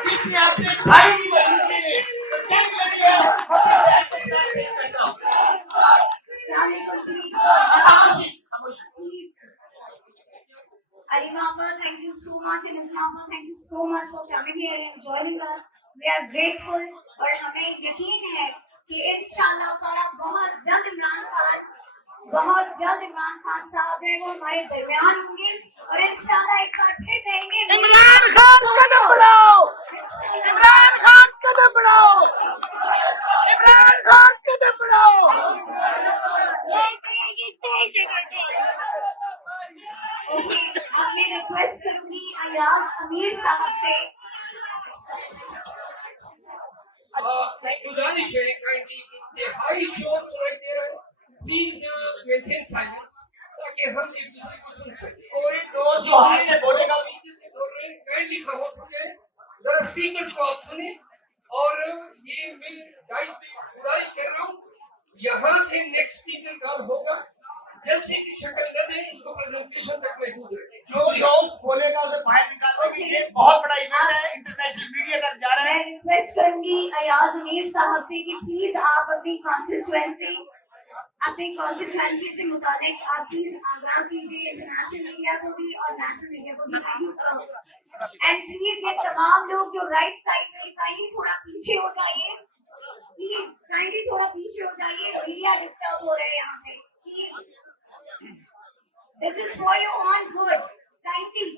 जिसने अपने भाई की बहन के लिए जंग लड़ी है। Alimaba, thank you so much, and Islamabad, thank you so much for coming here and joining us. We are grateful, और हमें यकीन है कि इंशाअल्लाह ताला बहुत जल्द इमरान खान साहब हैं, वो हमारे दरमियान होंगे, और इंशाअल्लाह एक बार फिर कहेंगे इमरान खान कदम बढ़ाओ, इमरान खान कदम बढ़ाओ, इमरान खान कदम बढ़ाओ। अब मैं रिक्वेस्ट करूंगी अयाज अमीर साहब से। गुजारिश है काइंडली इंतहाई शोर सुनाई दे रहा है, प्लीज मेंटेन साइलेंस ताकि हम एक दूसरे को सुन सकें। कोई दोस्त जो हाथ से बोलेगा काइंडली खामोश हो जाए, जरा स्पीकर्स को आप सुने। और ये मैं गाइस से गुजारिश कर रहा हूँ, यहाँ से नेक्स्ट स्पीकर कॉल होगा, जलसे की शक्ल न दें, इसको प्रेजेंटेशन तक महदूद रखें। जो दोस्त बोलेगा उसे बाहर निकालो, कि ये बहुत बड़ा इवेंट है, इंटरनेशनल मीडिया तक जा रहा है। मैं रिक्वेस्ट करूंगी अयाज अमीर साहब से कि प्लीज आप अपनी कॉन्स्टिट्यूएंसी से मुतालिक आप प्लीज आगाह कीजिए इंटरनेशनल मीडिया को भी और नेशनल मीडिया को भी। Thank you sir. And please ये तमाम लोग जो राइट साइड में काइंडली थोड़ा पीछे हो जाइए, प्लीज काइंडली थोड़ा पीछे हो जाइए, मीडिया डिस्टर्ब हो रहे हैं यहाँ पे। Please, this is for your on good, kindly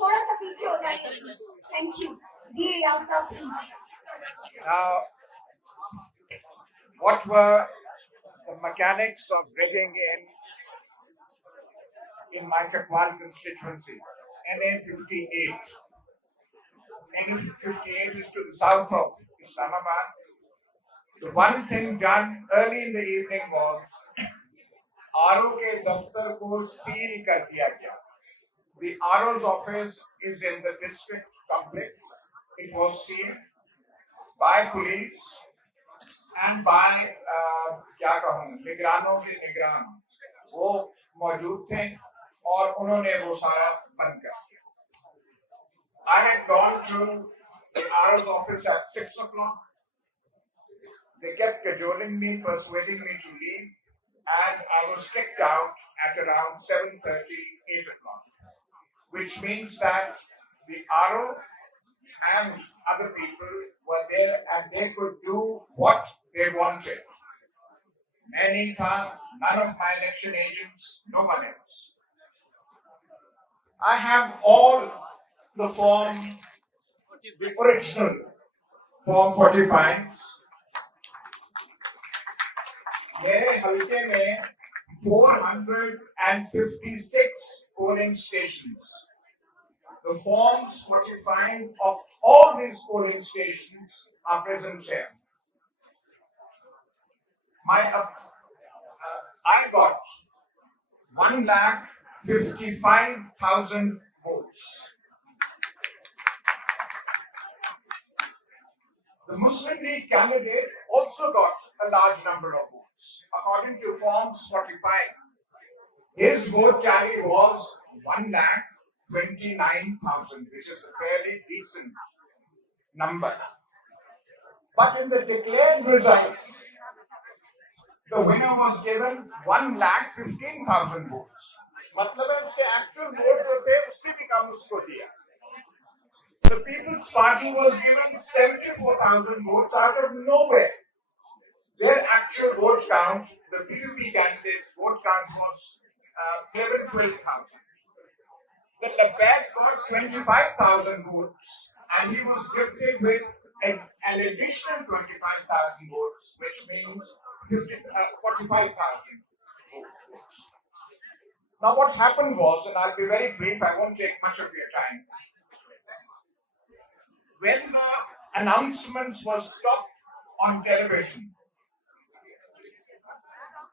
थोड़ा सा पीछे हो जाइए। थैंक यू जी अयाज साहब, please. Now, what were the mechanics of rigging in my Chakwal constituency, NA58? NA58 is to the south of Islamabad. The one thing done early in the evening was RO के दफ्तर को seal कर दिया गया। The RO's office is in the district complex. It was sealed by police and by क्या कहूँ निगरानों के निगरान वो मौजूद थे और उन्होंने वो सारा बंद कर दिया. I had gone to the RO's office at 6 o'clock. They kept cajoling me, persuading me to leave, and I was kicked out at around 7:30, 8 o'clock, which means that the RO and other people were there and they could do what they wanted. Many times, none of my election agents, no one else. I have all the form, the original Form 45. मेरे हल्के में 456 polling stations. The forms 45 of all these polling stations are present here. I got 1,55,000 votes. The Muslim League candidate also got a large number of votes. According to Forms 45, his vote tally was 1,29,000, which is a fairly decent number. But in the declared results, the winner was given 1,15,000 votes. मतलब है उसके actual vote जो थे उससे भी कम उसको दिया. The People's Party was given 74,000 votes out of nowhere. Their actual vote count, the PPP candidates' vote count was 12,000. The Labad got 25,000 votes, and he was gifted with an additional 25,000 votes, which means 45,000 votes. Now, what happened was, and I'll be very brief, I won't take much of your time. When the announcements were stopped on television,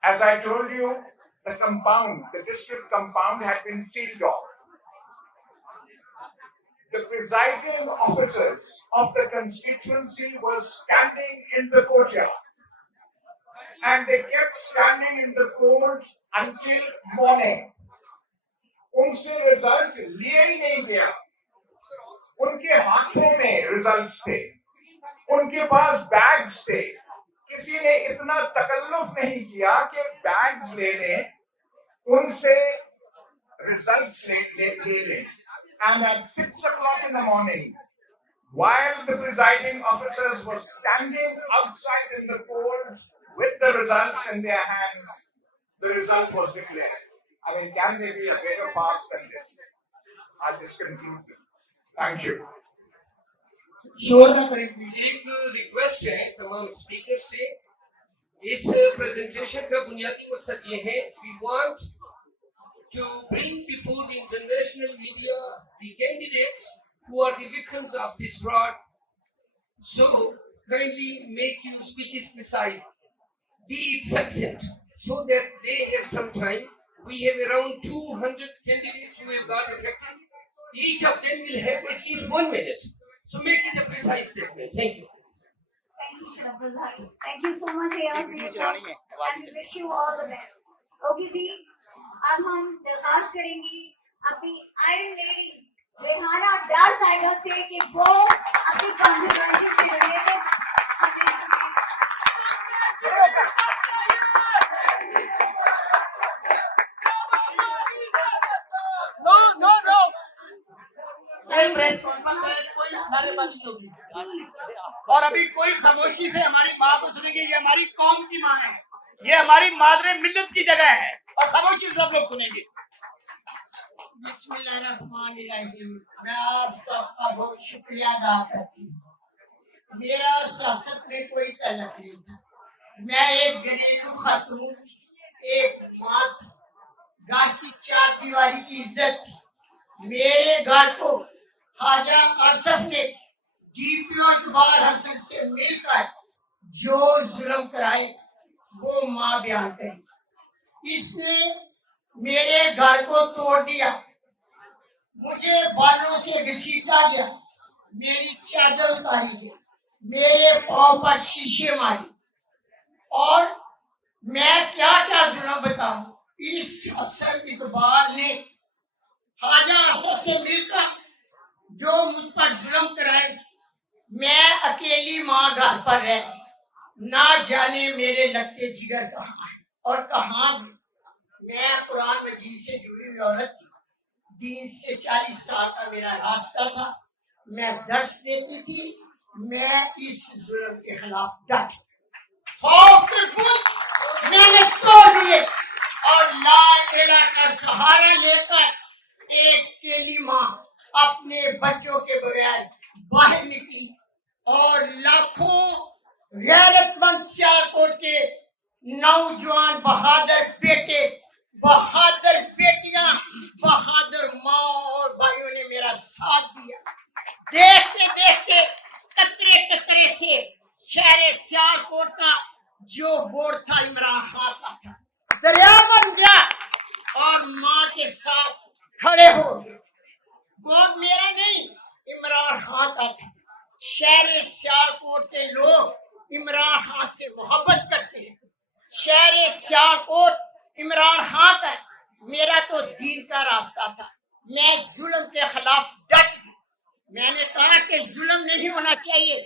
as I told you, the compound, the district compound had been sealed off. The presiding officers of the constituency were standing in the courtyard. And they kept standing in the court until morning. उनसे result लिए ही नहीं गया. उनके हाथों में results थे, उनके पास bags थे. किसी ने इतना तकल्लुफ नहीं किया कि बैग्स ले लें, उनसे रिजल्ट्स ले लें. And at 6 o'clock in the morning, while the presiding officers were standing outside in the cold with the results in their hands, the result was declared. I mean, can there be a better fast than this? I'll just conclude this. Thank you. एक request है तमाम speaker से. इस presentation का बुनियादी मकसद ये है, we want to bring before the international media the candidates who are the victims of this fraud. So kindly make your speeches precise, be it succinct, so that they have some time. We have around 200 candidates who have got affected. Each of them will have at least 1 minute. So make it a precise statement. Thank you. Thank you, Shabazul. Thank you so much, Ayaz, and wish you all the best. Okay, जी, अब हम दरखास्त करेंगी अपनी iron lady Rehana डार साहिबा से कि वो अपनी कॉन्स्टिट्यूएंसी से रिलेटेड और अभी कोई खामोशी से हमारी माँ को सुनेंगे. ये हमारी कौम की माँ है, ये हमारी मादरे मिल्लत की जगह है, और खामोशी से सब लोग सुनेंगे. बिस्मिल्लाहिर्रहमानिर्रहीम. मैं आप सबका बहुत शुक्रिया अदा करती हूँ. मेरा सियासत में कोई तल्लुक नहीं था. मैं एक घरेलू खातून, एक माँ, घर की 4 दीवारी की इज्जत. मेरे घर को ख्वाजा आसफ ने डीपीओ इकबाल हसन से मिलकर जो जुल्म कराए वो माँ बयान करी. इसने मेरे घर को तोड़ दिया. मुझे बालों से घसीटा गया, मेरी चादर उतारी गई, मेरे पांव पर शीशे मारे, और मैं क्या क्या जुल्म बताऊं। इस असद इकबाल ने ख्वाजा असद से मिलकर जो मुझ पर जुल्म कराए, मैं अकेली माँ घर पर रह, ना जाने मेरे लगते जिगर कहाँ है और कहाँ गए। मैं कुरान मजीद से जुड़ी हुई औरत थी, दीन से 40 साल का मेरा रास्ता था, मैं दर्श देती थी, मैं इस जुल्म के खिलाफ डट खौफ के पुल मैंने तोड़ दिए और ला इलाहा का सहारा लेकर एक केली माँ अपने बच्चों के बगैर बाहर निकली, और लाखों गैरतमंद सियालकोट के नौजवान बहादुर बेटे, बहादुर बेटियां, बहादुर माँ और भाइयों ने मेरा साथ दिया। देखते देखते कतरे कतरे से शहर सियालकोट का जो वोट था इमरान खान का था, दरिया बन गया और माँ के साथ खड़े हो गए। वोट मेरा नहीं, इमरान खान का था। शहर सियालकोट के लोग इमरान खान से मोहब्बत करते हैं। शहर सियालकोट इमरान खान का, मेरा तो दीन का रास्ता था। मैं जुल्म के खिलाफ डट गई। मैंने कहा कि जुल्म नहीं होना चाहिए।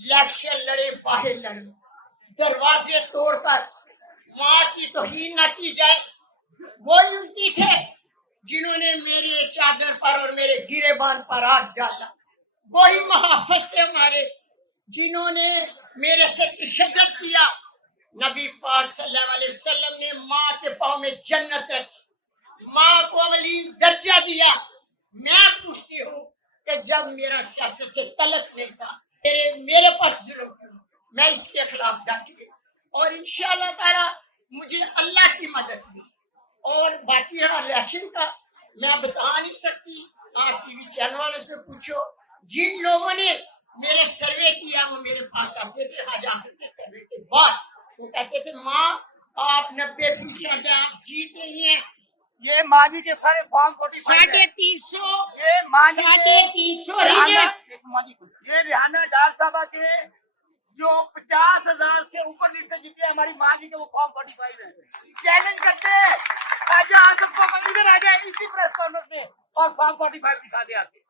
इलेक्शन लड़े, बाहर लड़े, दरवाजे तोड़कर माँ की तौहीन न की जाए। वही उनकी थे जिन्होंने मेरे चादर पर और मेरे गिरेबान पर हाथ डाला। वही मुहाफिज थे हमारे जिन्होंने मेरे से तशद्दुद किया। नबी पाक सल्लल्लाहु अलैहि वसल्लम ने माँ के पाँव में जन्नत रखी, माँ को अवली दर्जा दिया। मैं पूछती हूँ कि जब मेरा सियासत से तलक नहीं था, मेरे पर जुल्म किया, मैं इसके खिलाफ डट गई और इंशाअल्लाह ताला मुझे अल्लाह की मदद मिली। और बाकी रहा इलेक्शन का, मैं बता नहीं सकती, आप टीवी चैनल वाले से पूछो। जिन लोगों ने मेरे सर्वे किया वो मेरे पास आते थे हजासत के सर्वे के बाद, वो कहते थे माँ आप 90% आप जीत रही हैं। ये माजी के सारे फॉर्म 350, ये माजी 350 ये रिहाना डार साहबा के जो 50,000 से ऊपर लीड से जीते हमारी माँ जी के वो फॉर्म 45 है। चैलेंज करते हैं ख्वाजा आसिफ को, इधर आ जाए इसी प्रेस कॉन्फ्रेंस में और फॉर्म 45 दिखा दे आके।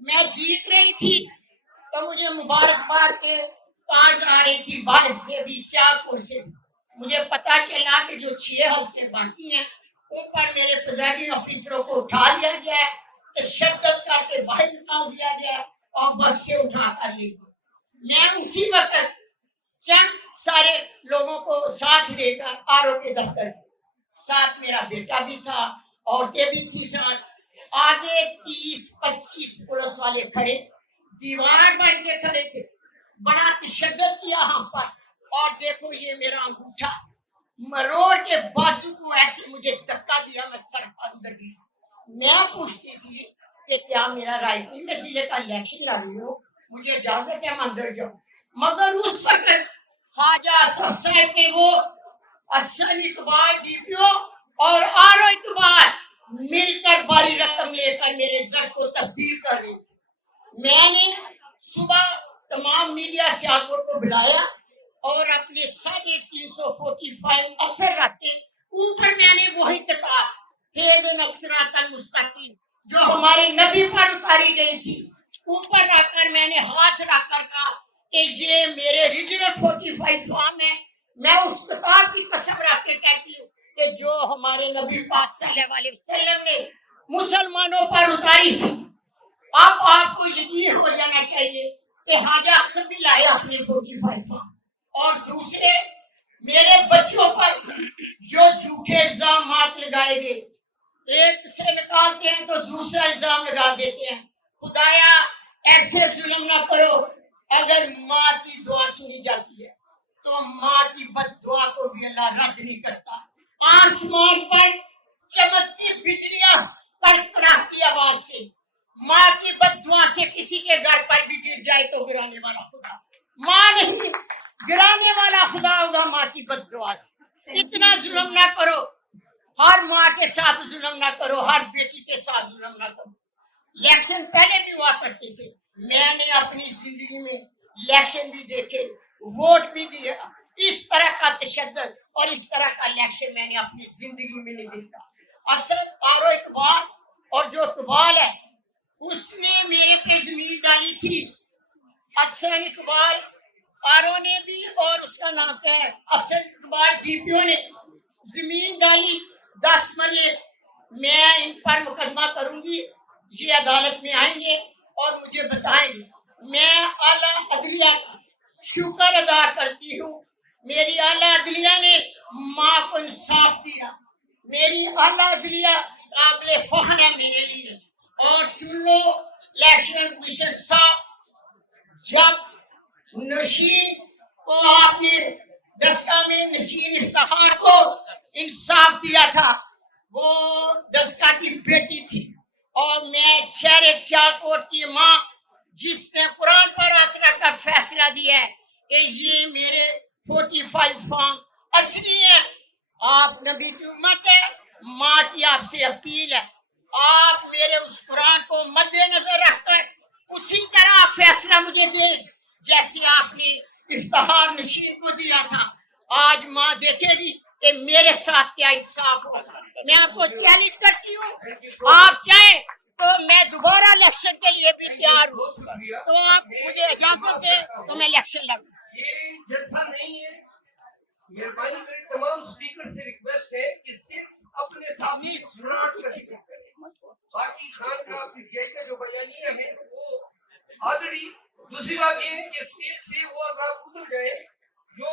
मैं जीत रही थी तो मुझे मुबारकबाद के कार्ड आ रही थी बाहर से भी, सियालकोट से। मुझे पता चला कि जो 6 हफ्ते बाकी हैं उन पर मेरे प्रेजाइडिंग ऑफिसरों को उठा लिया गया है, तशद्दुद करके बाहर निकाल दिया गया और बस से उठा कर ले गए। मैं उसी वक्त चंद सारे लोगों को साथ लेकर आरओ के दफ्तर, साथ मेरा बेटा भी था, औरतें भी थी साथ, आगे 30-25 पुलिस वाले खड़े, दीवार बन के खड़े थे, बड़ा तशद्दुद किया हम पर। और देखो ये मेरा अंगूठा मरोड़ के बाजू को ऐसे मुझे धक्का दिया, मैं सड़क पर उधर गिरा। मैं पूछती थी कि क्या मेरा राइटिंग में जिले का इलेक्शन लड़ रही हो, मुझे इजाजत है मैं अंदर जाऊं। मगर उस वक्त ख्वाजा असद साहब के वो असद इकबाल डीपीओ और आरओ इकबाल मिलकर बड़ी रकम लेकर मेरे जर को तब्दील कर रही थी। मैंने सुबह तमाम मीडिया सियालकोट को बुलाया और अपने 345 असर रखे ऊपर मैंने वही किताब हेदन सिरातल मुस्तकीम जो हमारे नबी पर उतारी गई थी ऊपर रखकर मैंने हाथ रखकर कहा कि ये मेरे रीजनल 45 फॉर्म है। मैं उस किताब की कसम रख के कहती हूँ कि जो हमारे नबी पाक सल्लल्लाहु अलैहि वसल्लम ने मुसलमानों पर उतारी थी। अब आपको यकीन हो जाना चाहिए कि ख्वाजा असद भी लाए अपने 45 फॉर्म, और दूसरे मेरे बच्चों पर जो झूठे इल्जाम लगाए गए, एक से निकालते हैं तो दूसरा इल्जाम लगा देते हैं। खुदाया ऐसे जुल्म ना करो। अगर माँ की दुआ सुनी जाती है तो माँ की बद्दुआ को भी अल्लाह रद्द नहीं करता। आसमान पर चमकती बिजलियां कड़कड़ाती आवाज से माँ की बद्दुआ से किसी के घर पर भी गिर जाए तो गिराने वाला खुदा माँ नहीं, गिराने वाला खुदा होगा माँ की बद्दुआ से। इतना जुल्म ना करो। हर माँ के साथ जुल्म ना करो, हर बेटी के साथ जुल्म ना करो। इलेक्शन पहले भी हुआ करते थे, मैंने अपनी जिंदगी में इलेक्शन भी देखे, वोट भी दिया। इस तरह का तशद्दुद और इस तरह का इलेक्शन मैंने अपनी जिंदगी में नहीं देखा। असल पारो इकबाल और जो इकबाल है उसने मेरे पे जमीन डाली थी। असल इकबाल आरो ने भी और उसका नाम क्या है असल इकबाल डीपीओ ने जमीन डाली 10 मरले। मैं इन पर मुकदमा करूंगी, ये अदालत में आएंगे और मुझे बताएंगे। मैं आला अदलिया का शुक्र अदा करती हूँ, मेरी आला अदलिया ने माँ को इंसाफ दिया। मेरी आला अदलिया काबिल फख्र है मेरे लिए। और सुन लो इलेक्शन कमीशन साहब, जब नशीन को आपने दस्का में नशीन इफ्तिखार को इंसाफ दिया था, वो दस्का की बेटी थी और मैं शहर सियालकोट की माँ जिसने कुरान पर आतरा का फैसला दिया है कि ये मेरे 45 फॉर्म असली है। आप नबी की उम्मत है, माँ की आपसे अपील है, आप मेरे उस कुरान को मद्देनजर रखकर उसी तरह फैसला मुझे दें जैसे आपने इफ्तिखार नशीन को दिया था। आज माँ देखेगी कि मेरे साथ क्या इंसाफ हो। मैं आपको चैलेंज करती हूँ, आप चाहें तो मैं दोबारा इलेक्शन के लिए भी तैयार हूँ, तो आप मुझे इजाजत दें तो मैं इलेक्शन लड़ूं। ये जलसा नहीं है। मेहरबानी करें, तमाम स्पीकर से रिक्वेस्ट है कि सिर्फ अपने सामने फ्रॉड का जिक्र करें। बाकी खान का पीटीआई का जो बयानिया है वो ऑलरेडी। दूसरी बात ये है कि स्टेज से वो अगर उतर गए, जो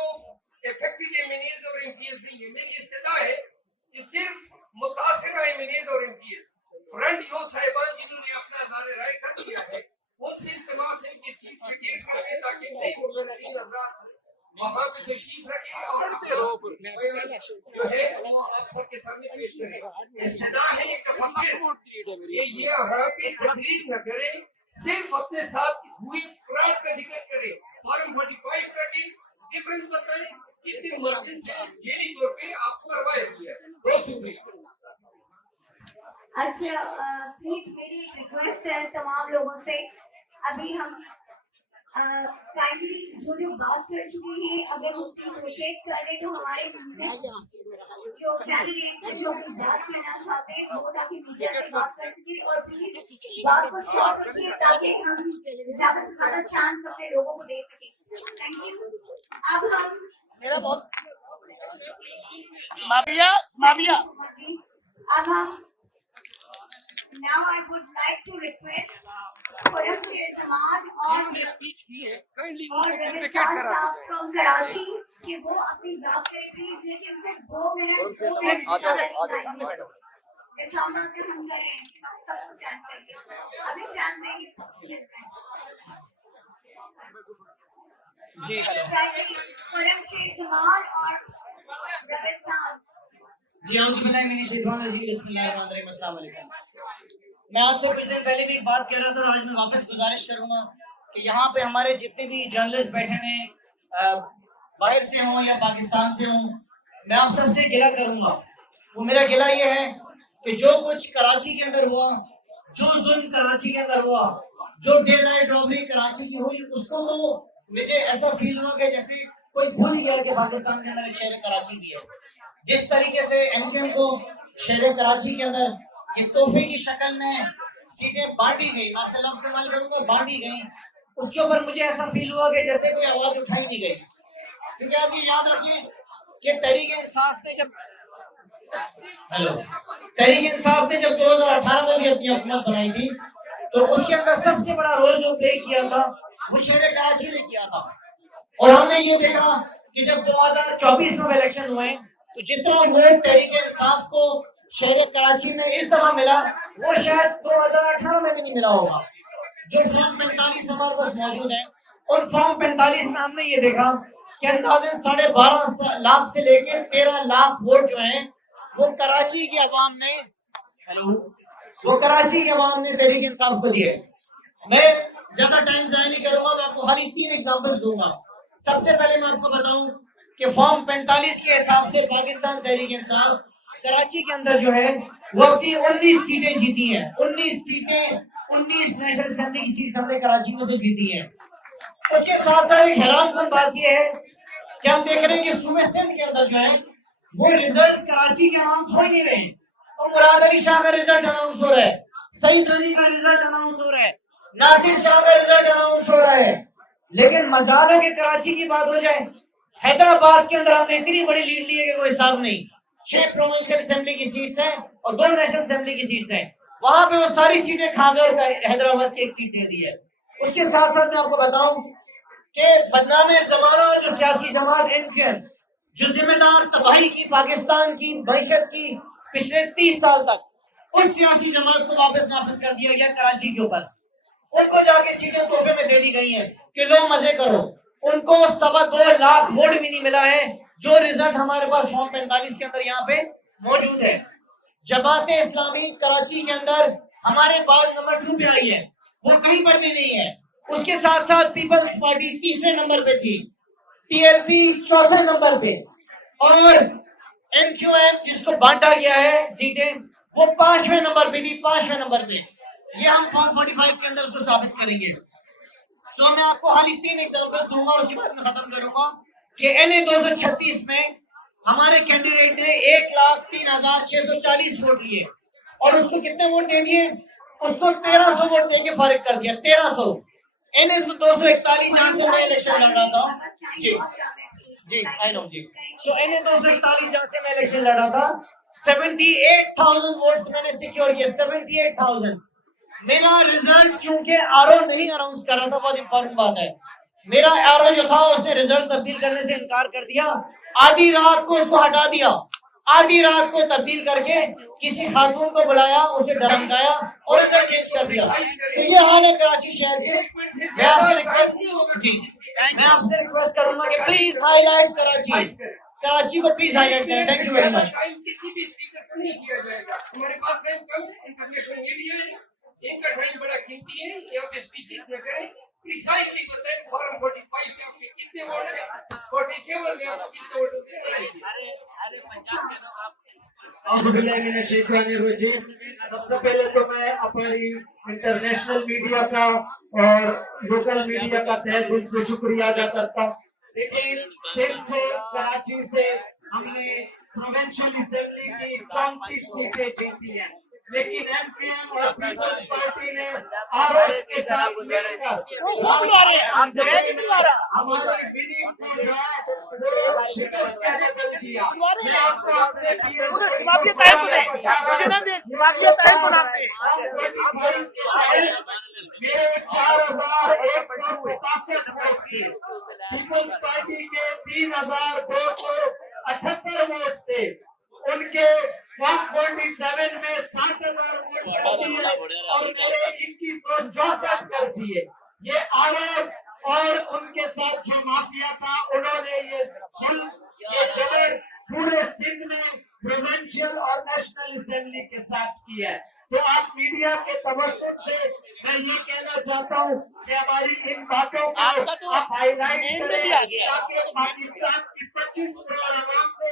इफेक्टिव एमएनएज और एमपीएस नहीं है, मेरी इस्तेदा है कि सिर्फ मुतासिर एमएनएज और एमपीएस फ्रंट रो साहिबान जिन्होंने अपना इज़हार राय कर दिया है, उनसे इल्तिमास है कि सीट विकेट करें ताकि नई मुतलका वहाँ पे तशरीफ रखें और जो है वो आप सबके सामने पेश करें। इस्तेदा है ये कसम ये यहाँ पे तकलीफ न करें, सिर्फ अपने साथ हुई फ्रॉड का जिक्र करें, फॉर्म 45 का डिफरेंस बताएं, कितनी इमरजेंसी जेली तौर पे आपको करवाया गया है। बहुत शुक्रिया। अच्छा, प्लीज मेरी एक रिक्वेस्ट है तमाम लोगों से, अभी हम काइंडली जो बात कर चुके हैं अगर उससे रोटेट करें तो हमारे जो कैंडिडेट्स हैं जो भी बात करना चाहते हैं वो ताकि मीडिया से बात कर सके, और प्लीज बात को शॉर्ट रखिए ताकि हम ज्यादा से ज्यादा चांस अपने लोगों को दे सके। Thank you. अब हम मेरा बहुत जी, अब हम now I would like to request Forum Chair Samad और रविस्तान साहब from कराची कि वो अपनी बात करें प्लीज, लेकिन सिर्फ 2 मिनट इस्लामाबाद का हम कर रहे हैं, सबको चांस देंगे, अभी चांस देंगे सबको जी। फोरम शेर समाद और रविस्तान जी। मैं आपसे कुछ दिन पहले भी एक बात कह रहा था और आज मैं वापस गुजारिश करूंगा कि यहाँ पे हमारे जितने भी जर्नलिस्ट बैठे हैं बाहर से हों या पाकिस्तान से हों, मैं आप सबसे गिला करूंगा। वो मेरा गिला ये है कि जो कुछ कराची के अंदर हुआ, जो जुल्म कराची के अंदर हुआ, जो डे नाइट रॉबरी कराची की हुई, उसको तो मुझे ऐसा फील हुआ कि जैसे कोई भूल ही गया कि पाकिस्तान के अंदर एक शहर कराची भी है। जिस तरीके से एमकेएम को शहर कराची के अंदर ये तोहफे की शक्ल में सीटें बांटी गई, मैं आपसे लफ्ज़ इस्तेमाल करूंगा, बांटी गई, उसके ऊपर मुझे ऐसा फील हुआ कि जैसे कोई आवाज उठाई नहीं गई। क्योंकि आप ये याद रखिए कि तहरीक इंसाफ ने जब 2018 में भी अपनी हुकूमत बनाई थी तो उसके अंदर सबसे बड़ा रोल जो प्ले किया था वो शहर कराची ने किया था। और हमने ये देखा कि जब 2024 में इलेक्शन हुए तो जितना वोट तहरीक इंसाफ को शहर कराची में इस दफा मिला वो शायद 2018 में भी नहीं मिला होगा। जो फॉर्म 45 हमारे पास मौजूद है, उन फॉर्म 45 में हमने ये देखा कि अंदाजन 12.5 लाख से लेकर 13 लाख वोट जो हैं वो कराची की अवाम ने तहरीक इंसाफ को दिए। मैं ज्यादा टाइम जाया नहीं करूंगा, मैं आपको खाली 3 एग्जांपल्स दूंगा। सबसे पहले मैं आपको बताऊं कि फॉर्म 45 के हिसाब से पाकिस्तान तहरीक इंसाफ कराची के अंदर जो है वो अपनी 19 सीटें जीती हैं। 19 सीटें, 19 नेशनल असेंबली की सीट हमने कराची में से जीती हैं। उसके साथ साथ एक हैरानकुन बात यह है कि हम देख रहे हैं कि सूबे सिंध के अंदर जो है वो रिजल्ट्स कराची के अनाउंस हो ही नहीं रहे। तो मुराद अली शाह का रिजल्ट अनाउंस हो रहा है, सईद अली का रिजल्ट अनाउंस हो रहा है, नासिर शाह का रिजल्ट अनाउंस हो रहा है, लेकिन मजालों के कराची की बात हो जाए, हैदराबाद के अंदर हमने इतनी बड़ी लीड ली है कि कोई हिसाब नहीं। 6 प्रोविंशियल असेंबली की सीट्स हैं और 2 नेशनल असेंबली की सीट्स हैं। वहां पे वो सारी सीटें खा गए, हैदराबाद की एक सीट दे दी है। उसके साथ साथ मैं आपको बताऊं कि बदनामे जमाना जो सियासी जमात एमक्यूएम जो जिम्मेदार तबाही की पाकिस्तान की मईशत की पिछले 30 साल तक, उस सियासी जमात को वापस नाफिज कर दिया गया कराची के ऊपर। उनको जाके सीटें तोहफे में दे दी गई हैं कि लो मजे करो। उनको 2.25 लाख वोट भी नहीं मिला है, जो रिजल्ट हमारे पास फॉर्म 45 के अंदर यहाँ पे मौजूद है। जमात इस्लामी कराची के अंदर हमारे बाद नंबर 2 पे आई है, वो कहीं पर भी नहीं है। उसके साथ साथ पीपल्स पार्टी तीसरे नंबर पे थी, टीएलपी चौथे नंबर पे, और एमक्यूएम जिसको बांटा गया है सीटें वो 5वें नंबर पे थी, 5वें नंबर पे। ये हम फॉर्म 45 के अंदर उसको साबित करेंगे। मैं आपको खाली 3 एग्जांपल दूंगा और उसके बाद मैं खत्म करूंगा कि NA 236 में हमारे कैंडिडेट ने 1,03,640 वोट लिए और उसको कितने वोट दे दिए? उसको 1300 वोट देके फारिग कर दिया। 1300। NA 241 जहां से मैं इलेक्शन लड़ रहा था जी आई नो जी। NA 241 जहां से मैं इलेक्शन लड़ा था, 78,000 वोट्स मैंने सिक्योर किए। 78,000। मेरा रिजल्ट क्योंकि आरओ नहीं अनाउंस कर रहा था, बहुत इंपॉर्टेंट बात है, मेरा आरओ जो था उसने रिजल्ट तब्दील करने से इनकार कर दिया। आधी रात को उसको हटा दिया, आधी रात को तब्दील करके किसी खातून को बुलाया, उसे धमकाया और रिजल्ट चेंज कर दिया। तो ये हाल है कराची शहर के। मैं आपसे रिक्वेस्ट करूंगा कि प्लीज हाईलाइट कराची को प्लीज हाईलाइट करें। Thank you very much. किसी भी स्पीकर को नहीं किया जाएगा, हमारे पास टाइम कम, इंटरनेशनल मीडिया है, इनका टाइम बड़ा कीमती है, यहाँ पे स्पीचेस न करें, प्रिसाइजली बताएं फॉर्म 45 में आपके कितने वोट है, 47 में आपको कितने वोट है। सबसे पहले तो मैं हमारी इंटरनेशनल मीडिया का और लोकल मीडिया का तहे दिल से शुक्रिया अदा करता हूँ। लेकिन सिंध से, कराची से हमने प्रोविंशियल असेंबली की 34 सीटें जीती हैं, लेकिन एमपीएम और पीपल्स पार्टी ने आरएस के साथ मिलकर हमारी विनिंग को जो है शिकस्त का बदल दिया। मैं आपको अपने मेरे 4,167 वोट थे, पीपल्स पार्टी के 3,278 वोट थे, उनके 147 में 7,000 वोट कर दिए और मेरे 2164 कर दिए। ये आरएस और उनके साथ जो माफिया था, उन्होंने ये जबर पूरे सिंध में प्रोविंशियल और नेशनल असेंबली के साथ किया है। तो आप मीडिया के तवज्जुह से मैं ये कहना चाहता हूँ कि हमारी इन बातों को आप हाईलाइट करें ताकि पाकिस्तान की 25 करोड़ आवाम को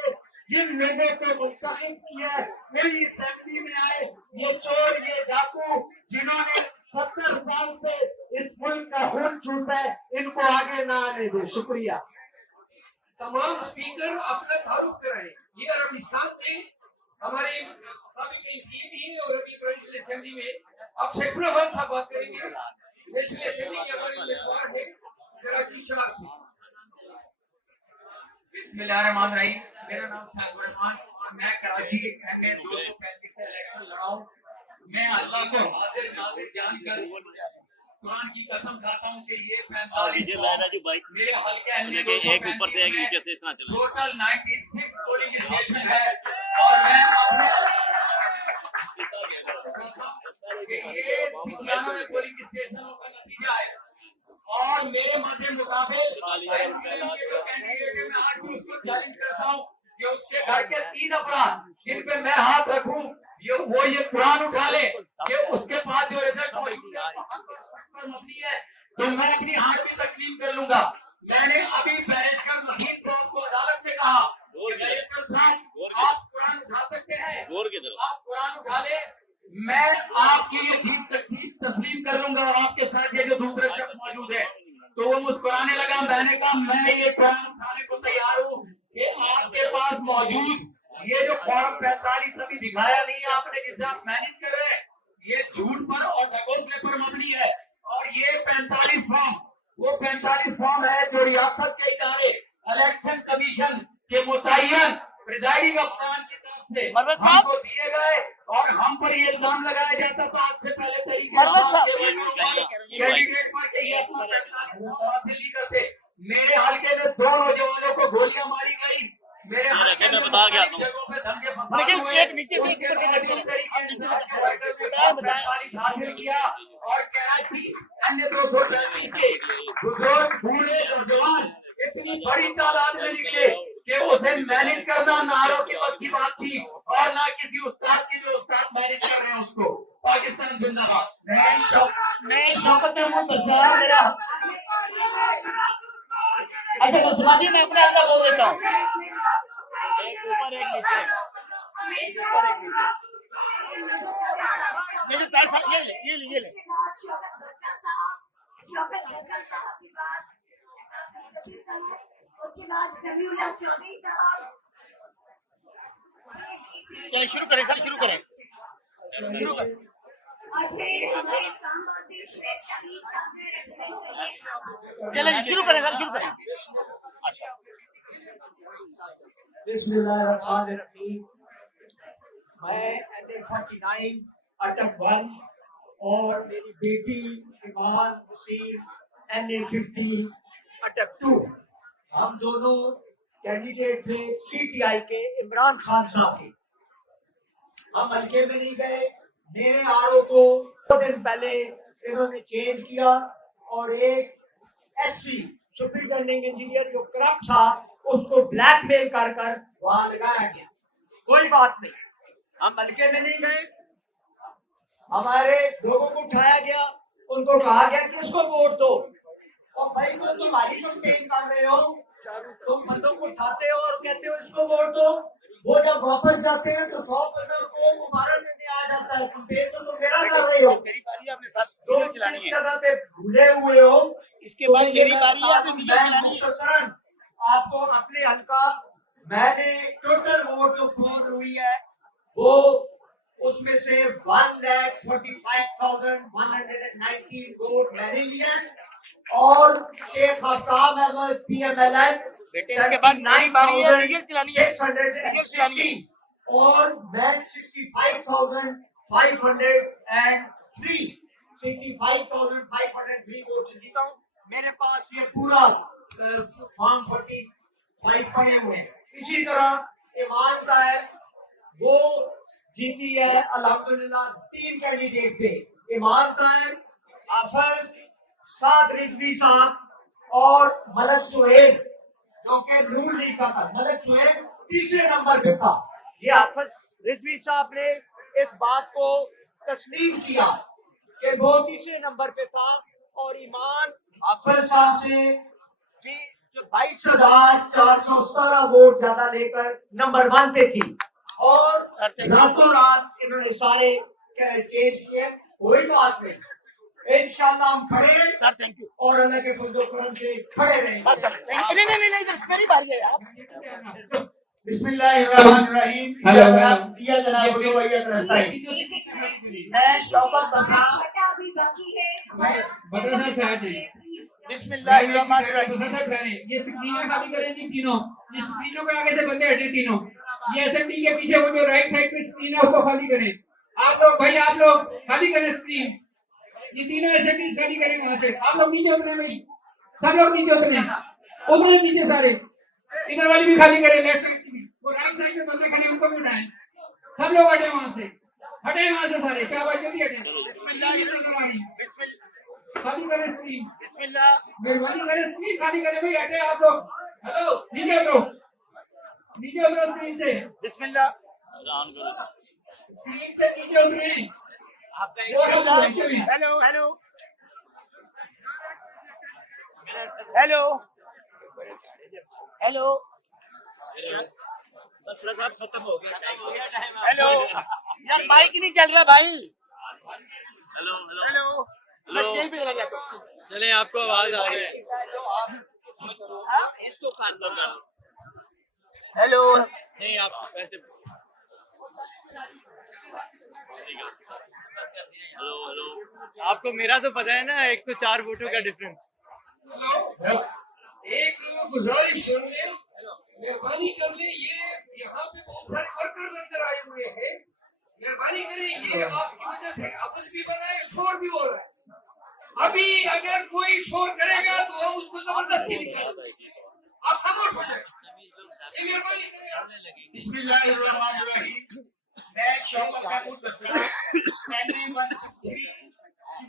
जिन लोगों को मुंतखब किया वही असेंबली में आए, ये चोर, ये डाकू जिन्होंने 70 साल से इस मुल्क का खून चूसा है, इनको आगे ना आने दे। शुक्रिया। तमाम स्पीकर अपना तारुफ कराएं। ये अरबिस्तान थे, हमारे साबिक एमपी भी और अभी प्रोविंशियल असेंबली में अब सैफुराबाद साहब बात करेंगे। नेशनल असेंबली के हमारे उम्मीदवार है कराची शराब से। बिस्मिल्लाहिर्रहमानिर्रहीम। मेरा नाम सागर रहमान और मैं कराची NA 235 से इलेक्शन लड़ा हूं। मैं अल्लाह को हाजिर नाजिर जानकर कुरान की कसम खाता हूं कि ये 45 मेरे हल्के NA 235 में टोटल 96 पोलिंग स्टेशन है और मैं अपने ये 95 पोलिंग स्टेशनों का नतीजा है और मेरे मत मुताबिक मैं आज भी उसको चैलेंज करता हूँ कि उससे घर के 3 अफराद जिन पे मैं हाथ रखूं ये कुरान उठा ले कि उसके पास जो रिजल्ट है तो मैं अपनी हाथ भी तस्लीम कर लूंगा। मैंने अभी बैरिस्टर मसीन साहब को अदालत में कहा कि बैरिस्टर साहब आप कुरान उठा सकते हैं आपकी ये जीत तस्लीम कर लूंगा और आपके साथ ये जो दूसरे शख्स मौजूद है। तो वो मुस्कुराने लगा। मैंने कहा मैं ये फॉर्म उठाने को तैयार हूँ कि आपके पास मौजूद ये जो फॉर्म 45 अभी दिखाया नहीं है आपने, जिसे आप मैनेज कर रहे हैं, ये झूठ पर और ढकोसले पर मबनी है। और ये 45 फॉर्म वो 45 फॉर्म है जो रियासत के इदारे इलेक्शन कमीशन के मुतय्यन प्रिजाइडिंग अफसरान की तरफ से हमको दिए गए और हम पर ये इल्जाम लगाया जाता था आज से पहले तरीके कैंडिडेट पर कि ये अपना हासिल नहीं करते। मेरे हल्के में 2 नौजवानों को गोलियां मारी गई। मेरे हल्के में जगहों पे दंगे फसाद हुए। उसके बावजूद तरीके इंसाफ के वर्कर ने 45 हासिल किया और कराची अन्य 235 के बुजुर्ग बूढ़े नौजवान इतनी बड़ी तादाद में निकले कि उसे मैनेज करना नारों की बस की बात थी और ना किसी उस्ताद की जो उस्ताद मैनेज कर रहे हैं उसको। पाकिस्तान जिंदाबाद। मैं शौकत महमूद तस्वीर मेरा अच्छा मुसलमानी मैं अपने अंदर बोल देता हूँ। एक ऊपर एक नीचे, एक ऊपर एक नीचे। ये जो पैसा ये ले उसके बाद समीउल्लाह चौधरी साहब। चलो शुरू करें सर, शुरू करें। और फिर हमारे इस्लामाबाद से शेख शहीद साहब ने represent किया। चलिए शुरू करें सर, शुरू करें। बिस्मिल्लाहिर्रहमानिर्रहीम। मैं NA49 अटक 1 और मेरी बेटी ईमान वसीम NA50 अटक 2, हम दोनों कैंडिडेट थे PTI के इमरान खान साहब के। हम हल्के में नहीं गए। नए आरओ को 2 दिन पहले इन्होंने चेंज किया और एक SC सुपरिटेंडिंग इंजीनियर जो करप्ट था उसको ब्लैकमेल कर वहां लगाया गया। कोई बात नहीं, हम हल्के में नहीं गए। हमारे लोगों को उठाया गया, उनको कहा गया किसको वोट दो। और भाई तो तुम्हारी कैंपेन कर रहे हो, तुम बंदों को उठाते हो और कहते हो इसको वोट दो। वो जब वापस जाते हैं तो 100 बंदों को मुबारक देने आ जाता है। कैंपेन तो तुम मेरा कर रहे हो। मेरी बारी है, अपने साथ तुम वीडियो चलानी किस है। जगह पे भूले हुए हो। इसके बाद मेरी बारी है, अपनी वीडियो चलानी है। मुख्तसरन आपको अपने हल्का मैंने टोटल वोट जो फोन हुई है वो उसमें से 1,45,119 वोट मैंने लिए और शेख आफ्ताब अहमद PMLN बेटे इसके बाद मेरी बारी है, वीडियो चलानी है, वीडियो चलानी है। और मैं 65,503 वोट जीता हूँ। मेरे पास ये पूरा फॉर्म 45 पड़े हुए हैं। इसी तरह ईमान का है वो जीती है अल्हम्दुलिल्लाह। 3 कैंडिडेट थे, ईमान खान, हाफिज साद रिजवी साहब और मलक सुहेल जो कि नूर लीग का था। मलक सुहेल तीसरे नंबर पे था। ये हाफिज रिजवी साहब ने इस बात को तस्लीम किया कि वो तीसरे नंबर पे था और ईमान हाफिज साहब से भी 22,417 वोट ज्यादा लेकर नंबर 1 पे थी और रातों रात इन्होंने सारे चेंज किए। कोई बात नहीं, इंशाअल्लाह हम खड़े सर थैंक यू और अल्लाह के फजल करम से खड़े रहेंगे। बस सर नहीं इधर मेरी बारी है यार। बिस्मिल्लाहिर्रहमानिर्रहीम। या जनाब मैं शौकत बसा अभी बाकी है बिस्मिल्लाहिर्रहमानिर्रहीम। ये स्क्रीनें खाली करेंगी तीनों, ये स्क्रीनों के आगे से बंदे हटे तीनों। ये SMD के पीछे वो जो राइट साइड पे स्क्रीन है उसको खाली करें। आप लोग भाई आप लोग खाली करें स्क्रीन। ये तीनों SMD खाली करें वहां से। आप लोग नीचे उतरे भाई, सब लोग नीचे उतरे नीचे सारे। इधर वाली भी खाली करें, लेफ्ट साइड की। वो राइट साइड पे बंदे खड़े उनको भी उठाएं। सब लोग हटे वहां से सारे। शाबाश जल्दी हटे। खाली करें स्क्रीन। मेहरबानी करें स्क्रीन खाली करें भाई, हटे आप लोग। हेलो नीचे उतरो स्क्रीन से। बिस्मिल्लाह स्क्रीन से नीचे उतरे। हेलो हेलो हेलो हेलो मसला साहब खत्म हो गया। हेलो यार माइक नहीं चल रहा भाई। हेलो हेलो हेलो बस यही पे चला जाता। चले आपको आवाज आ रही है। इसको कर दो। हेलो नहीं आप वैसे हेलो हेलो आपको मेरा तो पता है ना 104 वोटों का डिफरेंस। एक गुजारिश सुन ले, मेहरबानी कर ले, ये यहाँ पे बहुत सारे वर्कर अंदर आए हुए हैं, मेहरबानी करें, ये आपकी वजह से आपस भी बना है, शोर भी हो रहा है। अभी अगर कोई शोर करेगा तो हम उसको जबरदस्ती निकालेंगे, आप खामोश हो जाए, मेहरबानी करें। बिस्मिल्लाहिर्रहमानिर्रहीम। मैं शौकत महमूद दस्तगीर, NE 163,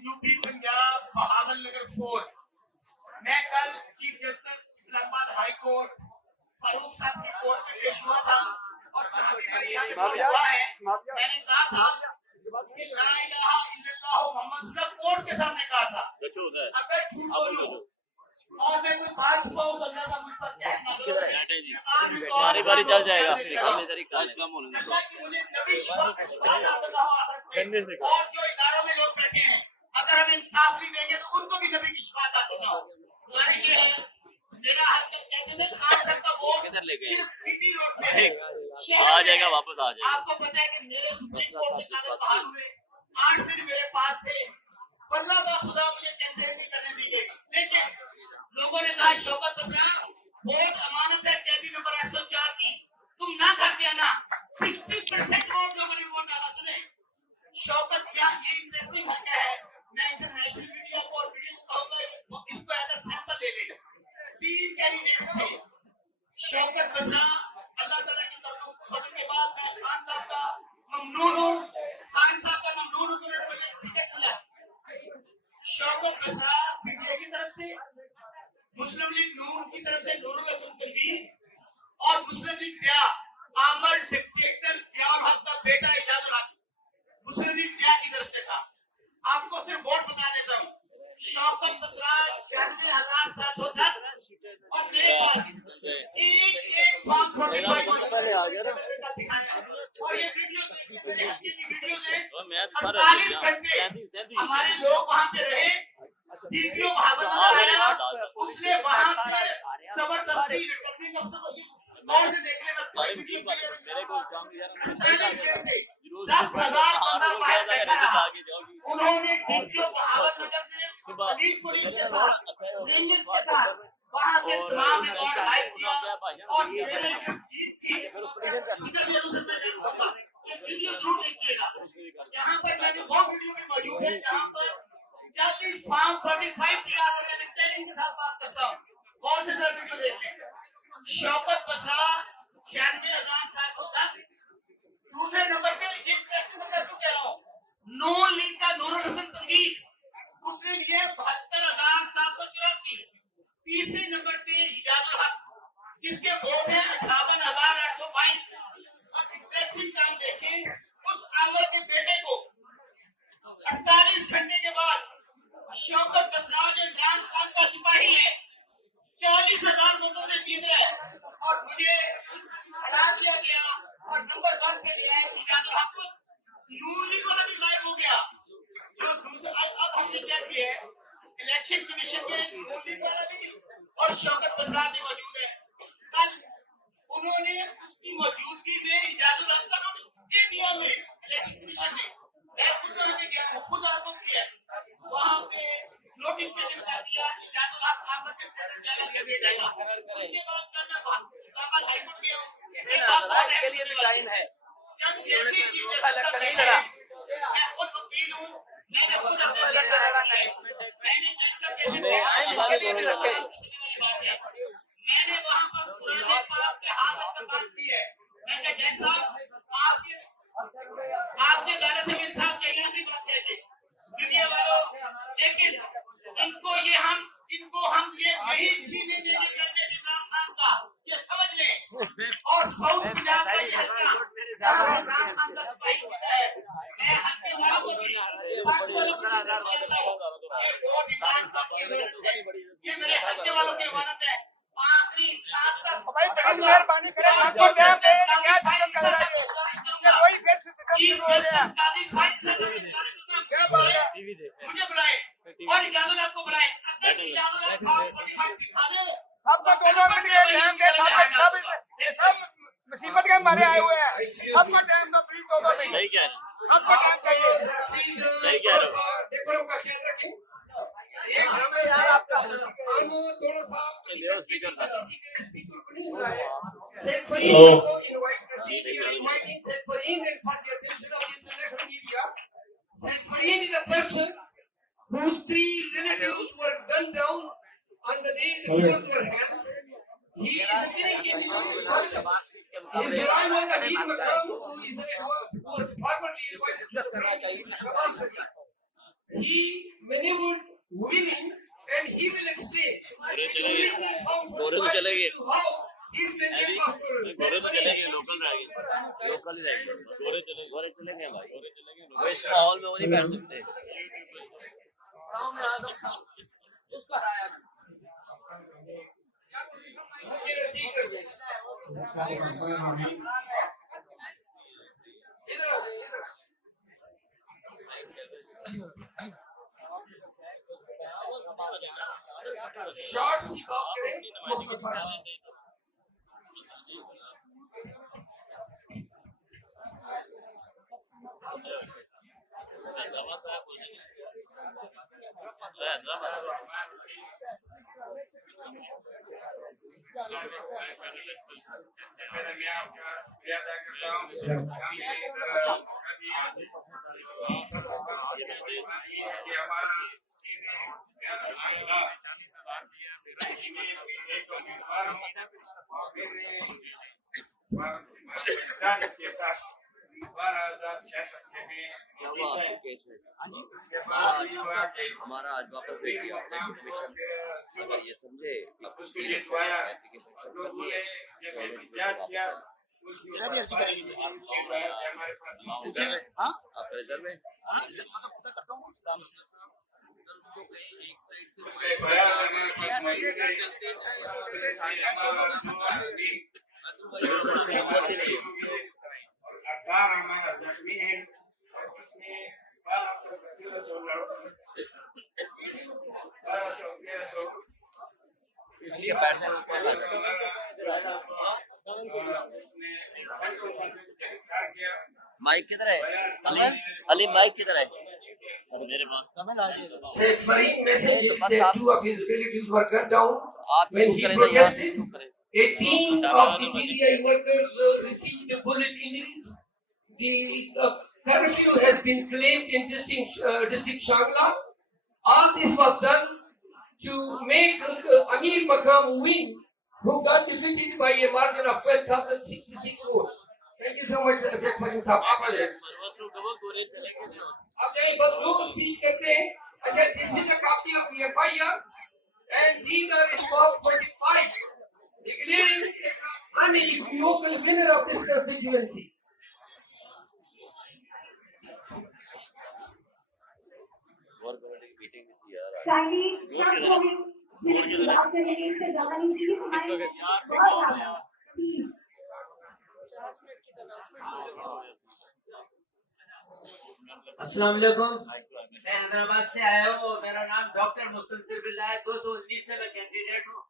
यूपी पंजाब बहावलनगर 4। मैं कल chief justice Islamabad high court Farooq साहब की कोर्ट में पेश हुआ था और सहाबी मेरे यहाँ से हुआ है। मैंने कहा था कि ला इलाहा इल्लल्लाह मोहम्मद रसूलुल्लाह कोर्ट के सामने कहा था, अगर झूठ बोलूं और मैं कोई बात छुपाऊं तो अल्लाह का मुझ पर कहना बारी बारी चल जाएगा फिर कम अल्लाह की मुझे नबी शिफा और जो इदारों में लोग बैठे हैं, अगर हम इंसाफ नहीं देंगे तो उनको भी नबी की शिफात हासिल ना हो। गुजारिश ये है, मेरा हर कहते थे खान साहब का वोट सिर्फ जीटी रोड पे है, आ जाएगा वापस आ जाएगा। आपको पता है कि मेरे सुप्रीम कोर्ट से कागज बहाल हुए 8 दिन मेरे पास थे, वल्लाह का खुदा मुझे कैंपेन भी करने दी गई, लेकिन लोगों ने कहा शौकत बसरा वोट अमानत है कैदी नंबर 804 की, तुम ना घर से आना। 60% वोट लोगों ने वोट डाला। सुने शौकत, क्या ये इंटरेस्टिंग हल्का है, मैं इंटरनेशनल मीडिया को और वीडियो को कहूंगा इसको एज अ सैंपल ले ले। 3 कैंडिडेट्स थे, शौकत बसरा अल्लाह ताला की फजल के बाद मैं खान साहब का ममनून हूं, खान साहब का ममनून हूं, उन्होंने मुझे टिकट दिया। शौकत बसरा पीटीआई की तरफ से, मुस्लिम लीग नून की तरफ से नूरुल रसूल तनवीर और मुस्लिम लीग जिया आमर डिक्टेटर जियाउल हक का बेटा इजाजुल हक मुस्लिम लीग जिया की तरफ से था। आपको सिर्फ वोट बता देता हूँ, शौकत बसरा 96,710 और मेरे पास एक फॉर्म 45 दिखाया और ये वीडियो देखिए, मेरे हल्के की वीडियो है। 48 घंटे हमारे लोग वहां पे रहे, डीपीओ बहावलनगर आया, उसने वहां से जबरदस्ती रिटर्निंग अफसर और से देखने में 10,000 बंदा बाहर बैठा रहा। उन्होंने डीपीओ बहावलनगर में पुलिस के साथ, रेंजर्स के साथ वहां से तमाम रिकॉर्ड हाइड किया और मेरे जीत थी। ये वीडियो जरूर देखिएगा, यहाँ पर मैंने वो वीडियो भी मौजूद है जहाँ पर जब भी फॉर्म 45 दिया तो मैं चैलेंज के साथ बात करता हूँ, कौन से तरह वीडियो देखते हैं। शौकत बसरा 96,710। दूसरे नंबर पे इंटरेस्टिंग नंबर तो कह रहा हूँ, नून लीग का नूरुल रसूल तनवीर, उसने लिए 72,784। तीसरे नंबर पे इजाजुल हक, जिसके वोट है 58,822। अब इंटरेस्टिंग काम देखें, उस आमर के बेटे को 48 घंटे के बाद शौकत बसरा जो इमरान खान का सिपाही है 40,000 वोटों से जीत रहा है और मुझे हटा दिया गया और नंबर 1 पे लिया है इजाजुल हक को। नून लीग वाला भी गायब हो गया। जो दूसरा अब हमने क्या किया है, इलेक्शन कमीशन के नून लीग वाला भी और शौकत बसरा भी मौजूद है। कल उन्होंने उसकी मौजूदगी में इजाजुल हक का नोटिस दे दिया हमें इलेक्शन कमीशन ने, मैं खुद उनसे गया, खुद आरोप किया, वहां पे नोटिफिकेशन कर दिया इजाजुल हक आमर के सेंटर जाएगा। उसके बाद कल मैं इस्लामाबाद हाई कोर्ट गया हूं, इसके लिए भी टाइम है। जब जैसे ही इलेक्शन नहीं लड़ा, मैं खुद वकील हूं, मैंने खुद अपने जज से लड़ा है, मैंने जज से मैंने वहां पर पुराने पाप के हाथ पर बात की है। मैं कहा जैसा आपके दायरे से इंसाफ चाहिए, ऐसी बात कहते मीडिया वालों, लेकिन इनको हम ये नहीं छीने देंगे लड़के इमरान खान का, ये समझ लें। और साउथ पंजाब का ये हल्का जहां इमरान खान का सिपाही होता है, मैं हल्के वालों को भी बाकी वालों को ये वोट इमरान खान की मेहनत है, ये मेरे हल्के वालों की इमानत है। आखिरी सांस तक भाई बड़ी मेहरबानी करें, सबको टाइम दें, क्या सिस्टम कर रहा है, कोई फिर से सिस्टम शुरू हो गया। मुझे बुलाए और इजाजत आपको बुलाए, अगर इजाजत दिखा दे सबको दोनों मिल के टाइम दे, सब मुसीबत के मारे आए हुए हैं, सबको टाइम दो प्लीज, दोनों मिल सबको टाइम चाहिए। देखो का ख्याल रखें। एक हमें आपका हम थोड़ा सा स्पीकर को नहीं बुलाया, शेख फरीद को इनवाइट करते हैं, we are inviting Sheikh Farid and for the attention of the international media. Sheikh Farid is a person whose 3 relatives were gunned down on the day the funerals were held. He is a very influential person. His rival Amir Makam, who was formerly advised to Shabazz Sharif. He maneuvered willing, and he will explain how his candidate was for इस माहौल में वो नहीं बैठ सकते। Short सी बात करें, मुख्तसर हमारा आज वापस भेज दिया इलेक्शन कमीशन, अगर ये समझे आपका रिजर्व है। माइक किधर है? अली माइक किधर है? मेरे पास। Sheikh Fareed messages that 2 of his relatives were gunned down when he protested. A team of the PTI workers received bullet injuries. The curfew has been claimed in district Shangla. All this was done to make Amir Makam win, who got defeated by a margin of 12,066 votes. Thank you so much, Sheikh Fareed साहब। आप आ जाए। अब नहीं बस जो speech करते हैं। अच्छा, this is a copy of the FIR and these are scope 45 declaring an unequivocal winner of this constituency. Kindly stop moving. बात करने के इससे ज़्यादा नहीं, प्लीज प्लीज। अस्सलाम वालेकुम, मैं हैदराबाद से आया हूँ। मेरा नाम डॉक्टर मुस्तनसिर बिल्ला है। 219 से मैं कैंडिडेट हूँ।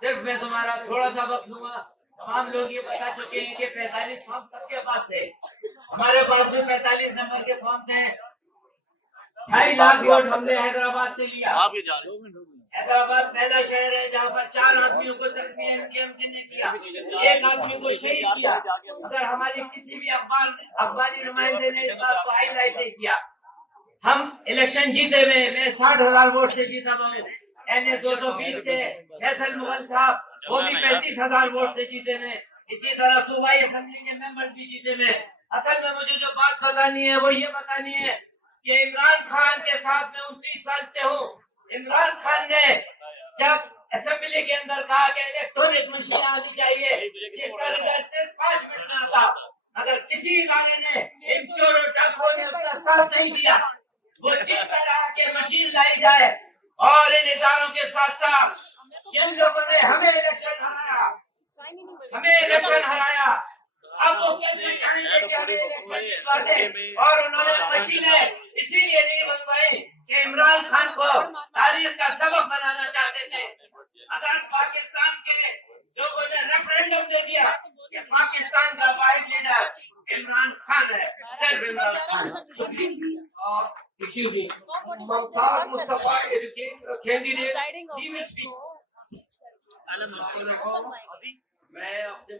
सिर्फ मैं तुम्हारा थोड़ा सा वक्त लूंगा। तमाम लोग ये बता चुके हैं कि 45 फॉर्म सबके पास थे, हमारे पास भी 45 नंबर के फॉर्म थे। 2.5 लाख वोट हमने हैदराबाद से लिया। हैदराबाद पहला शहर है जहाँ पर 4 आदमियों को जख्मी एमके ने किया, 1 आदमी को शहीद किया। अगर हमारी किसी भी अखबारी नुमाइंदे ने इस बात को हाईलाइट नहीं किया। हम इलेक्शन जीते हुए, मैं 60,000 वोट से जीता हूँ। NA 220 से फैसल मुगल साहब, वो भी 35,000 वोट से जीते हुए। इसी तरह सूबाई असेंबली के मेंबर भी जीते हुए। असल में मुझे जो बात बतानी है वो ये बतानी है कि इमरान खान के साथ मैं 29 साल से हूँ। इमरान खान ने जब असेंबली के अंदर कहा कि इलेक्ट्रॉनिक मशीन आनी चाहिए, जिसका रिजल्ट सिर्फ 5 मिनट में आता, अगर किसी इदारे ने इन चोरों डाकुओं ने उसका साथ नहीं दिया, वो जिस तरह के मशीन लाई जाए और इन इदारों के साथ साथ जिन लोगों ने हमें इलेक्शन हराया, अब वो कैसे चाहेंगे कि हमें इलेक्शन जितवा दे, और उन्होंने मशीनें इसीलिए नहीं बनवाई कि इमरान खान को तारीख का सबक बनाना चाहते थे। अगर पाकिस्तान के लोगों ने रेफरेंडम दे दिया कि पाकिस्तान का वाहिद लीडर इमरान खान है, सिर्फ Imran Khan. Excuse me. Mumtaz Mustafa, candidate, he will speak. मैं अपने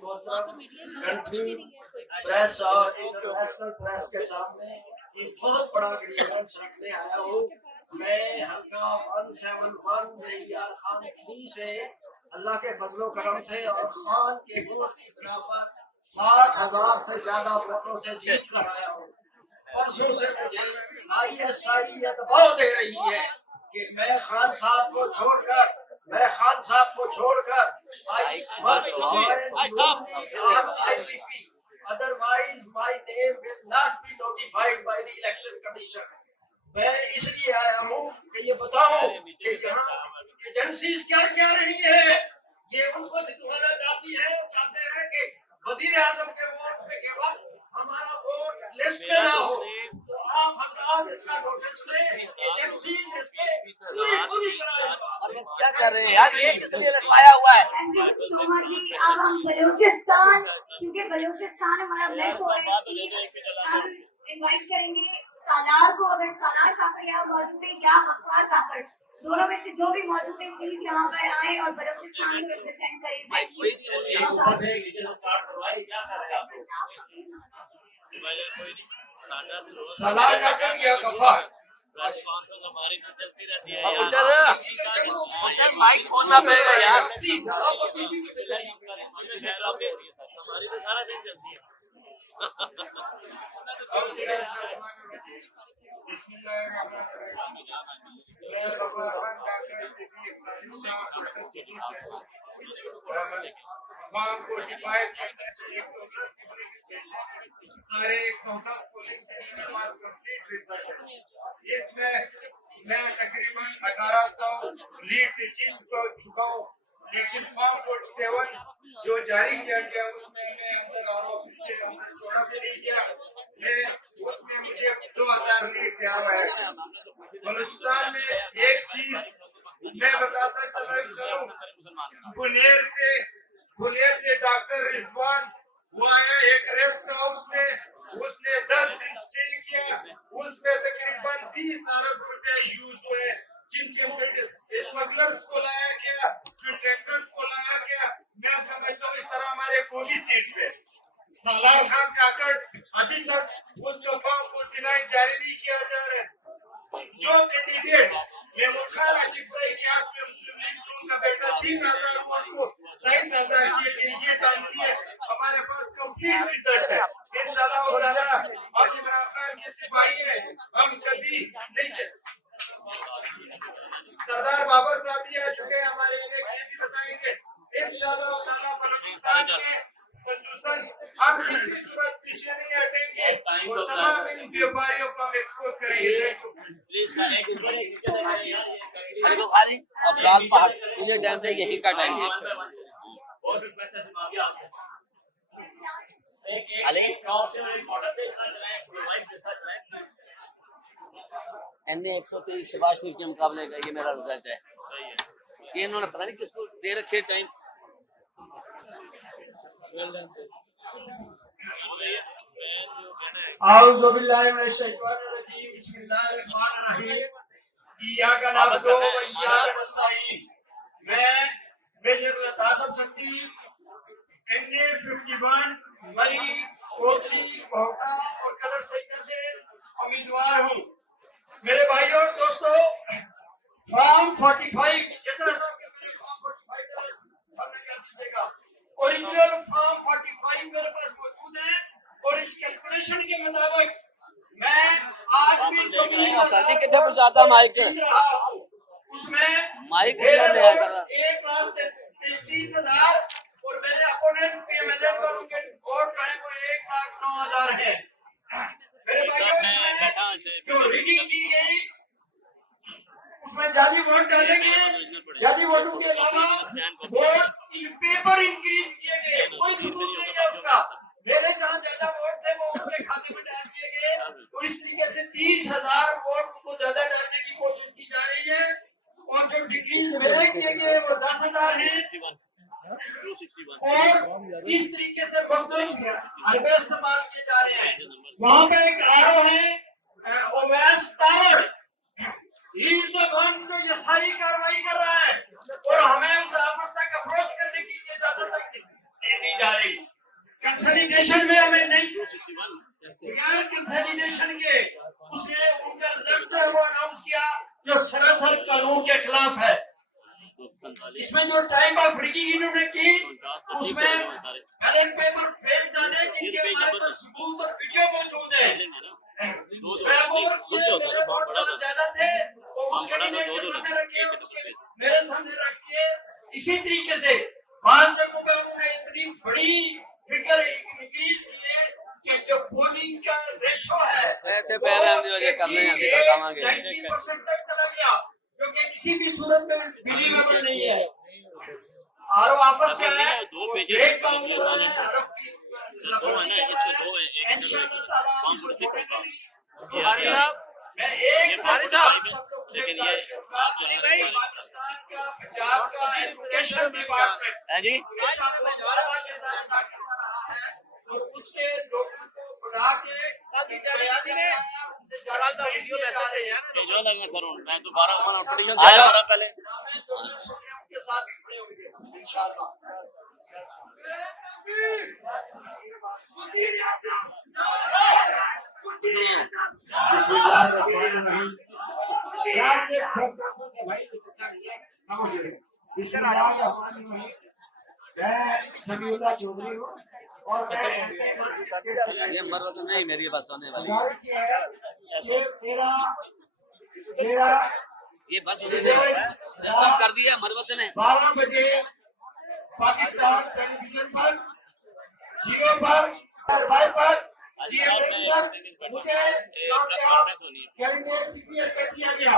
कंट्री प्रेस और इंटरनेशनल प्रेस के सामने एक बहुत बड़ा ग्रीवेंस रखने आया हूँ। मैं हल्का 171 रेंजर खान 2 से अल्लाह के फजलो करम से और खान के वोट की बिना पर 60,000 से ज्यादा वोटों से जीत कर आया हूँ। परसों से मुझे ISI ये दबाव दे रही है कि मैं खान साहब को छोड़कर otherwise my name will not be notified by the election commission. मैं इसलिए आया हूँ कि ये बताऊं कि यहाँ एजेंसीज क्या क्या रही है, ये उनको जितवाना चाहते हैं कि वजीर आजम के वोट पे केवल हमारा वोट लिस्ट में ना हो, तो आप हजरात इसका नोटिस लें, एजेंसीज इसमें पूरी तरह क्या कर रहे हैं यार, ये किस लिए रखवाया हुआ है? थैंक यू सो मच जी। अब हम बलूचिस्तान, क्योंकि बलूचिस्तान हमारा मिस हो रहा है, हम इनवाइट करेंगे सालार को। अगर सालार काकड़ यहाँ मौजूद है या गफ्फार काकड़, दोनों में से जो भी मौजूद है प्लीज यहाँ पर आए और बलूचिस्तान को रिप्रेजेंट करें। सालार काकड़ या गफ्फार माइक खोलना पड़ेगा यार। हमारी तो सारा दिन चलती है। सारे 110 पोलिंग के पास कंप्लीट रिजल्ट है। इसमें मैं तकरीबन 1800 लीड से जीत चुका हूँ, लेकिन फॉर्म 47 जो जारी किया गया उसमें मैं अंदर ऑफिस के अंदर छोड़ा भी नहीं गया, उसमें मुझे 2000 लीड से आया है। बलूचिस्तान में एक चीज मैं बताता चलूं, बुनेर से डॉक्टर रिजवान वो आया एक रेस्ट हाउस में, उसने 10 दिन स्टे किया, उसमें तकरीबन 20 अरब रुपए यूज हुए, जिनके स्मगलर्स को लाया गया, फिर टैंकर्स को लाया गया। मैं समझता हूँ इस तरह हमारे कोली सीट पे सालार खान काकड़ अभी तक उसका फॉर्म 49 जारी नहीं किया जा रहा है। जो कैंडिडेट मेहमूद खान अचिकसाई के हाथ में मुस्लिम लीग का बेटा 3000 वोट को 27,000 के लिए डाल दिए। हमारे पास कंप्लीट रिजल्ट है इंशाअल्लाह ताला। हम इमरान खान के सिपाही हैं, हम कभी नहीं सरदार बाबर साहब भी आ चुके हैं, हमारे भी बताएंगे इंशाअल्लाह ताला। बलूचिस्तान के खसूसन हम किसी सूरत पीछे नहीं हटेंगे और तमाम इन व्यापारियों को हम एक्सपोज करेंगे। अफराद पहाड़ मुझे टाइम से यही का टाइम है। एनए 123 शबाज शरीफ के मुकाबले का ये मेरा रिजल्ट है। ये इन्होंने पता नहीं किसको दे रखे टाइम। आऊज़ु बिल्लाहि मिनश शैतानिर रजीम, बिस्मिल्लाहिर रहमानिर रहीम। इय्याका नअबुदु व इय्याका नस्तईन। मैं मेजर तासब शक्ति एनए 51 मई कोटली कोटा और कलर सईदा से उम्मीदवार हूँ। मेरे भाइयों और दोस्तों, फॉर्म 45 जैसा साहब के फॉर्म 45 का सामने कर दीजिएगा। ओरिजिनल फॉर्म 45 मेरे पास मौजूद है और इस कैलकुलेशन के मुताबिक मैं आज भी जो उसमें माइक 1,33,000 और मेरे अपोनेंट PMLA पर उनके वोट जो है वो 1,09,000 है। मेरे भाइयों, इसमें जो रिगिंग की गई उसमें जाली वोट डालेंगे, जाली वोटों के अलावा वोट इन पेपर इंक्रीज किए गए, कोई सबूत नहीं है उसका। मेरे इस तरीके से मुख्तलिफ हरबे इस्तेमाल किए जा रहे हैं। वहां पे एक आरओ है ओवैस तारड़, जो ये सारी कार्रवाई कर रहा है और हमें उस आपस तक अप्रोच करने की इजाजत तक नहीं दी जा रही। कंसोलिडेशन में हमें नहीं, बगैर कंसोलिडेशन के उसने उनका रिजल्ट जो है वो अनाउंस किया जो सरासर कानून के खिलाफ है। इसमें जो टाइप ऑफ रिगिंग इन्होंने की उसमें बैलेट पेपर फेल डाले जिनके हमारे पास सबूत और वीडियो मौजूद है। बहुत ज्यादा थे तो उसके सामने रखे, मेरे सामने रखिए। इसी तरीके से पांच जगहों पर उन्होंने इतनी बड़ी फिगर इंक्रीज की है कि जो पोलिंग का रेशो है 90% तक चला गया, जो कि किसी भी सूरत में बिलीवेबल नहीं है। आरओ आपस क्या है वो स्टेट काम कर रहा है, अरब की इंशाअल्लाह ताला इसको छोड़ेंगे नहीं। मैं एक सब लोग गुजारिश करूंगा, पाकिस्तान का पंजाब का एजुकेशन डिपार्टमेंट हमेशा बहुत बड़ा किरदार अदा करता रहा है और उसके लोगों को बुला के उनसे ज्यादा वीडियो जा रहे हैं मैं दोबारा पहले उनके साथ भी खड़े होंगे इंशाअल्लाह। समीउल्लाह चौधरी हूँ और ये मर्रत नहीं मेरी बात सुनने वाली ये बस कर दिया मरवत ने 12 बजे पाकिस्तान टेलीविजन पर जियो पर पर मुझे कैबिनेट डिक्लेयर कर दिया गया।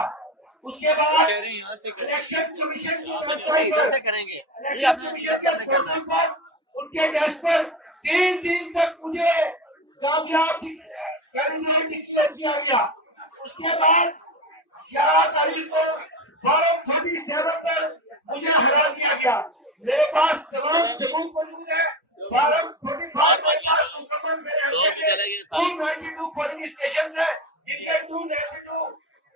उसके बाद इलेक्शन कमीशन की वेबसाइट पर करेंगे इलेक्शन कमीशन के पोर्टल पर उनके डेस्क पर 3 दिन तक मुझे कामयाब कैबिनेट डिक्लेयर किया गया। उसके बाद 11 तारीख को फॉर्म 47 पर मुझे हरा दिया गया। मेरे पास तमाम सबूत मौजूद है। फॉर्म 45 मेरे पास मुकम्मल मेरे हल्के के 292 पोलिंग स्टेशन है जिनके 292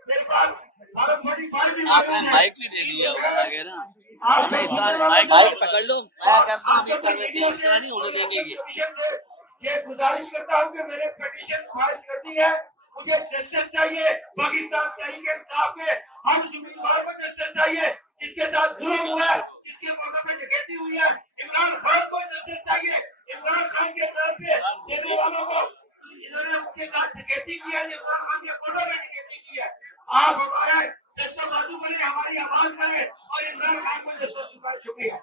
मेरे पास फॉर्म 45 भी आपने माइक भी दे दिया आगे ना माइक पकड़ लो। मैं करता हूं कर लेती हूं, इतना नहीं होने देंगे ये गुजारिश करता हूं कि मैंने पिटीशन फाइल कर दी है। मुझे जस्टिस चाहिए, पाकिस्तान तहरीक इंसाफ के हर उस उम्मीदवार को जस्टिस चाहिए जिसके साथ जुल्म हुआ है, जिसके मौके पे डकैती हुई है। इमरान खान को जस्टिस चाहिए। इमरान खान के नाम पे देने वालों को इन्होंने उनके साथ डकैती की है, इमरान खान के फोटो में डकैती की है। आप हमारे दस्तबाजू बने, हमारी आवाज बने और इमरान खान को जस्टिस दिलवाएं। शुक्रिया।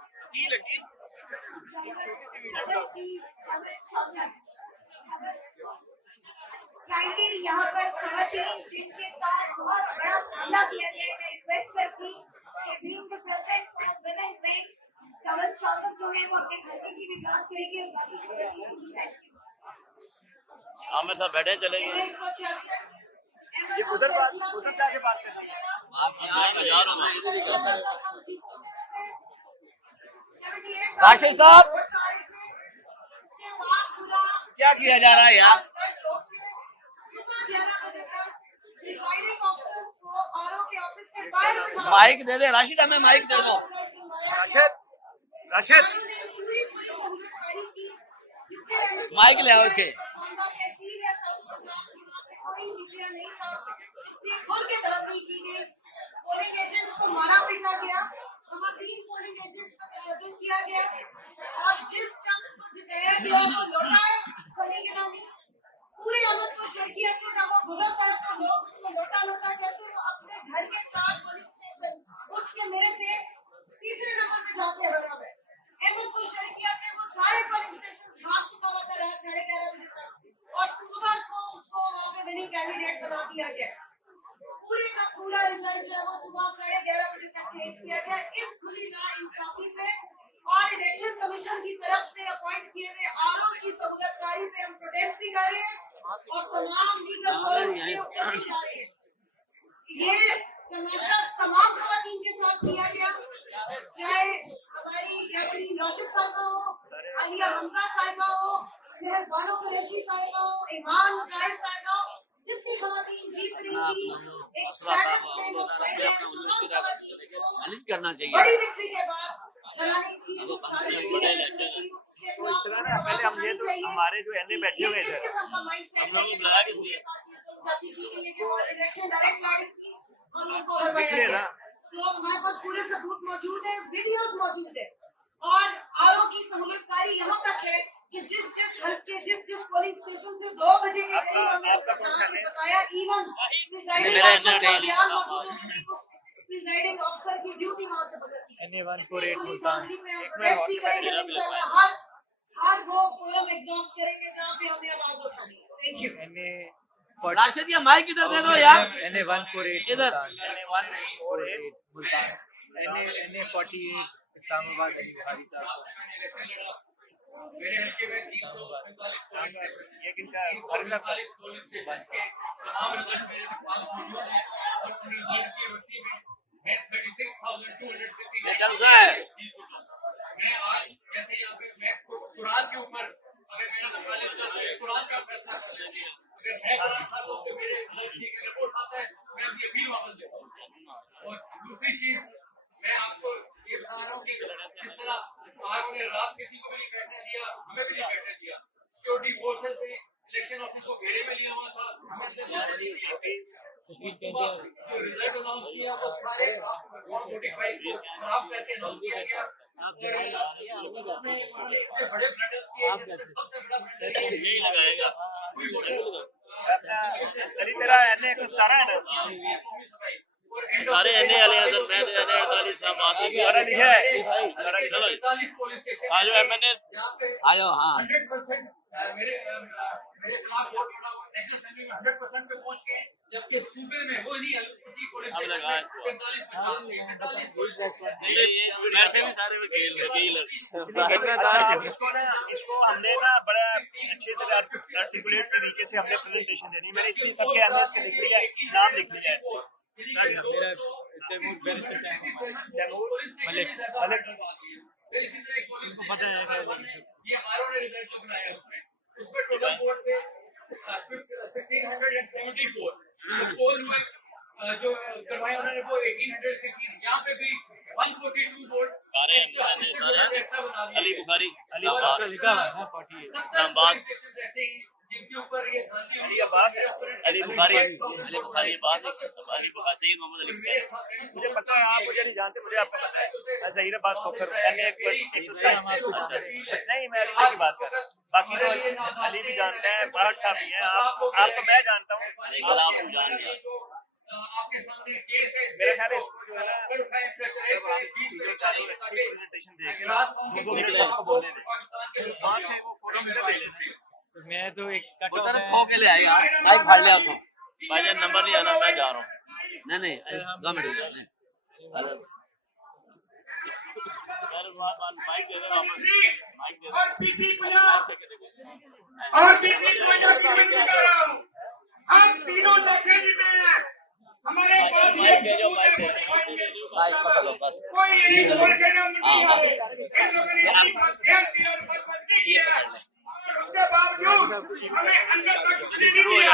फ्रैंकली यहाँ पर खातन जिनके साथ बहुत बड़ा हमला किया गया है, मैं रिक्वेस्ट करती कि being the president of women wing Kamal शासन जो है वो अपने खाते की भी बात करेंगे और बाकी हम सब बैठे चले गए ये उधर जाके बात करेंगे। आप यहाँ पे जा रहे हो राशिद साहब क्या किया जा रहा है यार? माइक दे दे राशिद, हमें माइक दे दो। राशिद माइक ले आओ थे। पोलिंग एजेंट्स को मारा पीटा गया, 3 पोलिंग एजेंट्स को तशद्दुद किया गया और जिस शख्स को जिताया गया वो लौटा है सनी गिलानी। पूरे अमल को शेखियत से जब वो गुजरता है तो लोग उसको लौटा लौटा कहते हैं। वो अपने घर के 4 पोलिंग स्टेशन उठ के मेरे से तीसरे नंबर पे जाके बना है। अहमद को शेखिया के वो सारे पोलिंग स्टेशन भाग चुका हुआ था रात 11:30 बजे तक और सुबह को उसको वहाँ पे विनिंग कैंडिडेट बना दिया गया। पूरे का पूरा रिजल्ट जो है वो सुबह 11:30 बजे तक चेंज किया गया। इस खुली नाइंसाफी पे और इलेक्शन कमीशन की तरफ से अपॉइंट किए हुए आरओस की सहूलतकारी पे हम प्रोटेस्ट भी कर रहे हैं और तमाम लीगल फोरम्स के ऊपर भी जा रहे हैं। ये तमाशा तमाम खवातीन के साथ किया गया, चाहे हमारी कैटरीन रोशन साहिबा हो, आलिया हमजा साहिबा हो, मेहरबानो कुरैशी साहिबा हो, ईमान मुताहिर साहिबा हो, जितनी खवातीन जीत रही थी एक स्टेटस में वो खड़े हैं, तमाम खवातीन मैनेज करना चाहिए। बड़ी विक्ट्री के बाद बनाने की जो साजिश की है उसके खिलाफ पहले हम ये तो हमारे जो एनए बैठे हुए किस थे किस्म का माइंडसेट हम लोगों को बुलाया किस लिए? साथी की गई है कि वो इलेक्शन डायरेक्ट लड़ी थी, हम उनको हरवाया गया। तो हमारे पास पूरे सबूत मौजूद है, वीडियोस मौजूद है और आरओ की सहूलियतकारी यहाँ तक है कि जिस हल्के जिस पोलिंग स्टेशन से 2 बजे के करीब हमने बताया इवन प्रिजाइडिंग ऑफिसर की ड्यूटी वहाँ से बदल दी। प्रेस भी करेंगे इंशाल्लाह, हर वो फोरम एग्जॉस्ट करेंगे जहाँ पे हमने आवाज उठानी है। Thank you. राशिद ये माइक इधर दे दो यार। NA148 इधर NA48 इस्लामाबाद अली बुखारी साहब मेरे हल्के में 345 ये किनका बुखारी साहब के तमाम रिजल्ट मेरे पास मौजूद है और रिजल्ट की रोशनी में मैं 36,260 ये जलसा है। मैं आज जैसे यहाँ पे मैं कुरान के ऊपर अगर मेरा मसाले कुरान का फैसला कर लेंगे, अगर मैं कुरान खाता हूँ तो मेरे रिजल्ट की रिपोर्ट आता है, मैं अपनी अपील वापस लेता हूँ। और दूसरी चीज मैं आपको ये बता रहा हूँ कि किस तरह आज उन्हें रात किसी को भी नहीं बैठने दिया, हमें भी नहीं बैठने दिया। सिक्योरिटी फोर्सेस ने इलेक्शन ऑफिस को घेरे में लिया हुआ था, हमें जो रिजल्ट अनाउंस किया वो सारे नोटिफाई को खराब करके अनाउंस किया गया। उसमें उन्होंने इतने बड़े ब्लंडर्स किए, जिसमें सबसे बड़ा ब्लंडर यही लगाएगा कोई अली तेरा NA 117 है ना? सारे एनए वाले हैं सर, मैं तो NA 48 साहब बात है। अरे है चलो 45 पुलिस स्टेशन आ जाओ MNS आ जाओ। हाँ 100% मेरे खिलाफ वोट पड़ा नेशनल असेंबली में 100% पे पहुंच गए, जबकि सूबे में वो नहीं उसी पुलिस अब लगा इसको। 45 बैठे भी सारे वकील इसको हमने ना बड़ा अच्छे तरह आर्टिकुलेट तरीके से हमने प्रेजेंटेशन देनी है। मैंने इसलिए सबके एमएस के लिख लिया, नाम लिख लिया है। तैमूर पता है ये आरओ ने रिजल्ट जो बनाया उसमें टोटल वोट थे 1674 पोल हुए जो करवाए उन्होंने वो 1816, यहाँ पे भी 142 वोट सारे अली बुखारी अली बुखारी लिखा है ना 48 इस्लामाबाद ऐसे ही जिनके ऊपर ये गांधी अली अब्बास अली बुखारी बात अली बुखारी मोहम्मद अली। मुझे पता है, आप मुझे नहीं जानते, मुझे आपको पता है। ज़हीर अब्बास खोखर NA 127 नहीं, मैं अली की बात कर रहा हूँ। बाकी तो अली भी जानते हैं, बाहर साहब भी हैं, आपको मैं जानता हूँ। आपके सामने केस है, मेरे ख्याल में जो है ना अच्छी प्रेजेंटेशन देके आपको बोलने दें, वहाँ से वो फोरम इधर ले लें। मैं तो एक उधर खो के ले आएगा, माइक फाड़ लिया तो भाई नंबर नहीं आना, मैं जा रहा हूँ। नहीं 2 मिनट नहीं माइक दे दे वापस, माइक दे दे और पीपी पंजाब की बता रहा हूँ, हम तीनों इलेक्शन जीते हैं। हमारे पास ये माइक पकड़ लो बस। कोई एक मोर्चे में नहीं है, इन लोगों ने एक दिया और बस किया और उसके बावजूद हमें अंदर तक घुसने नहीं दिया।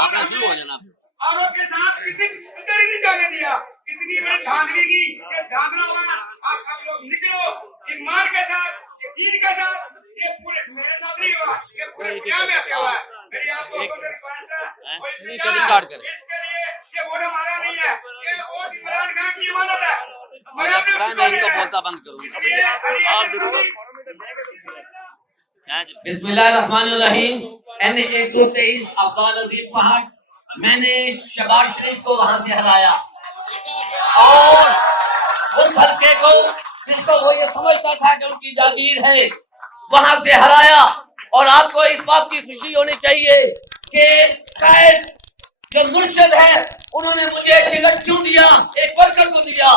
आपने शुरू हो जाना और के साथ किसी अंदर ही नहीं जाने दिया। इतनी बड़ी धांधली की कि धांधला हुआ, आप सब लोग निकलो ईमान के साथ, यकीन के साथ। ये पूरे मेरे साथ नहीं हुआ, ये पूरे दुनिया में ऐसे हुआ है। मेरी आपको रिक्वेस्ट है, स्टार्ट करें। इसके लिए ये वोट हमारा नहीं है, ये वोट इमरान खान की इमानत है। मैं इनको बोलता बंद करूंगा। आप जरूर बिस्मिल्लाहिर्रहमानिर्रहीम। NA 123 अफजाल अजीम पहाड़, मैंने शहबाज शरीफ को वहां से हराया और उस हल्के को जिसको वो ये समझता था कि उनकी जागीर है, वहां से हराया। और आपको इस बात की खुशी होनी चाहिए कि शायद जो मुर्शिद है उन्होंने मुझे टिकट क्यों दिया, एक वर्कर को दिया,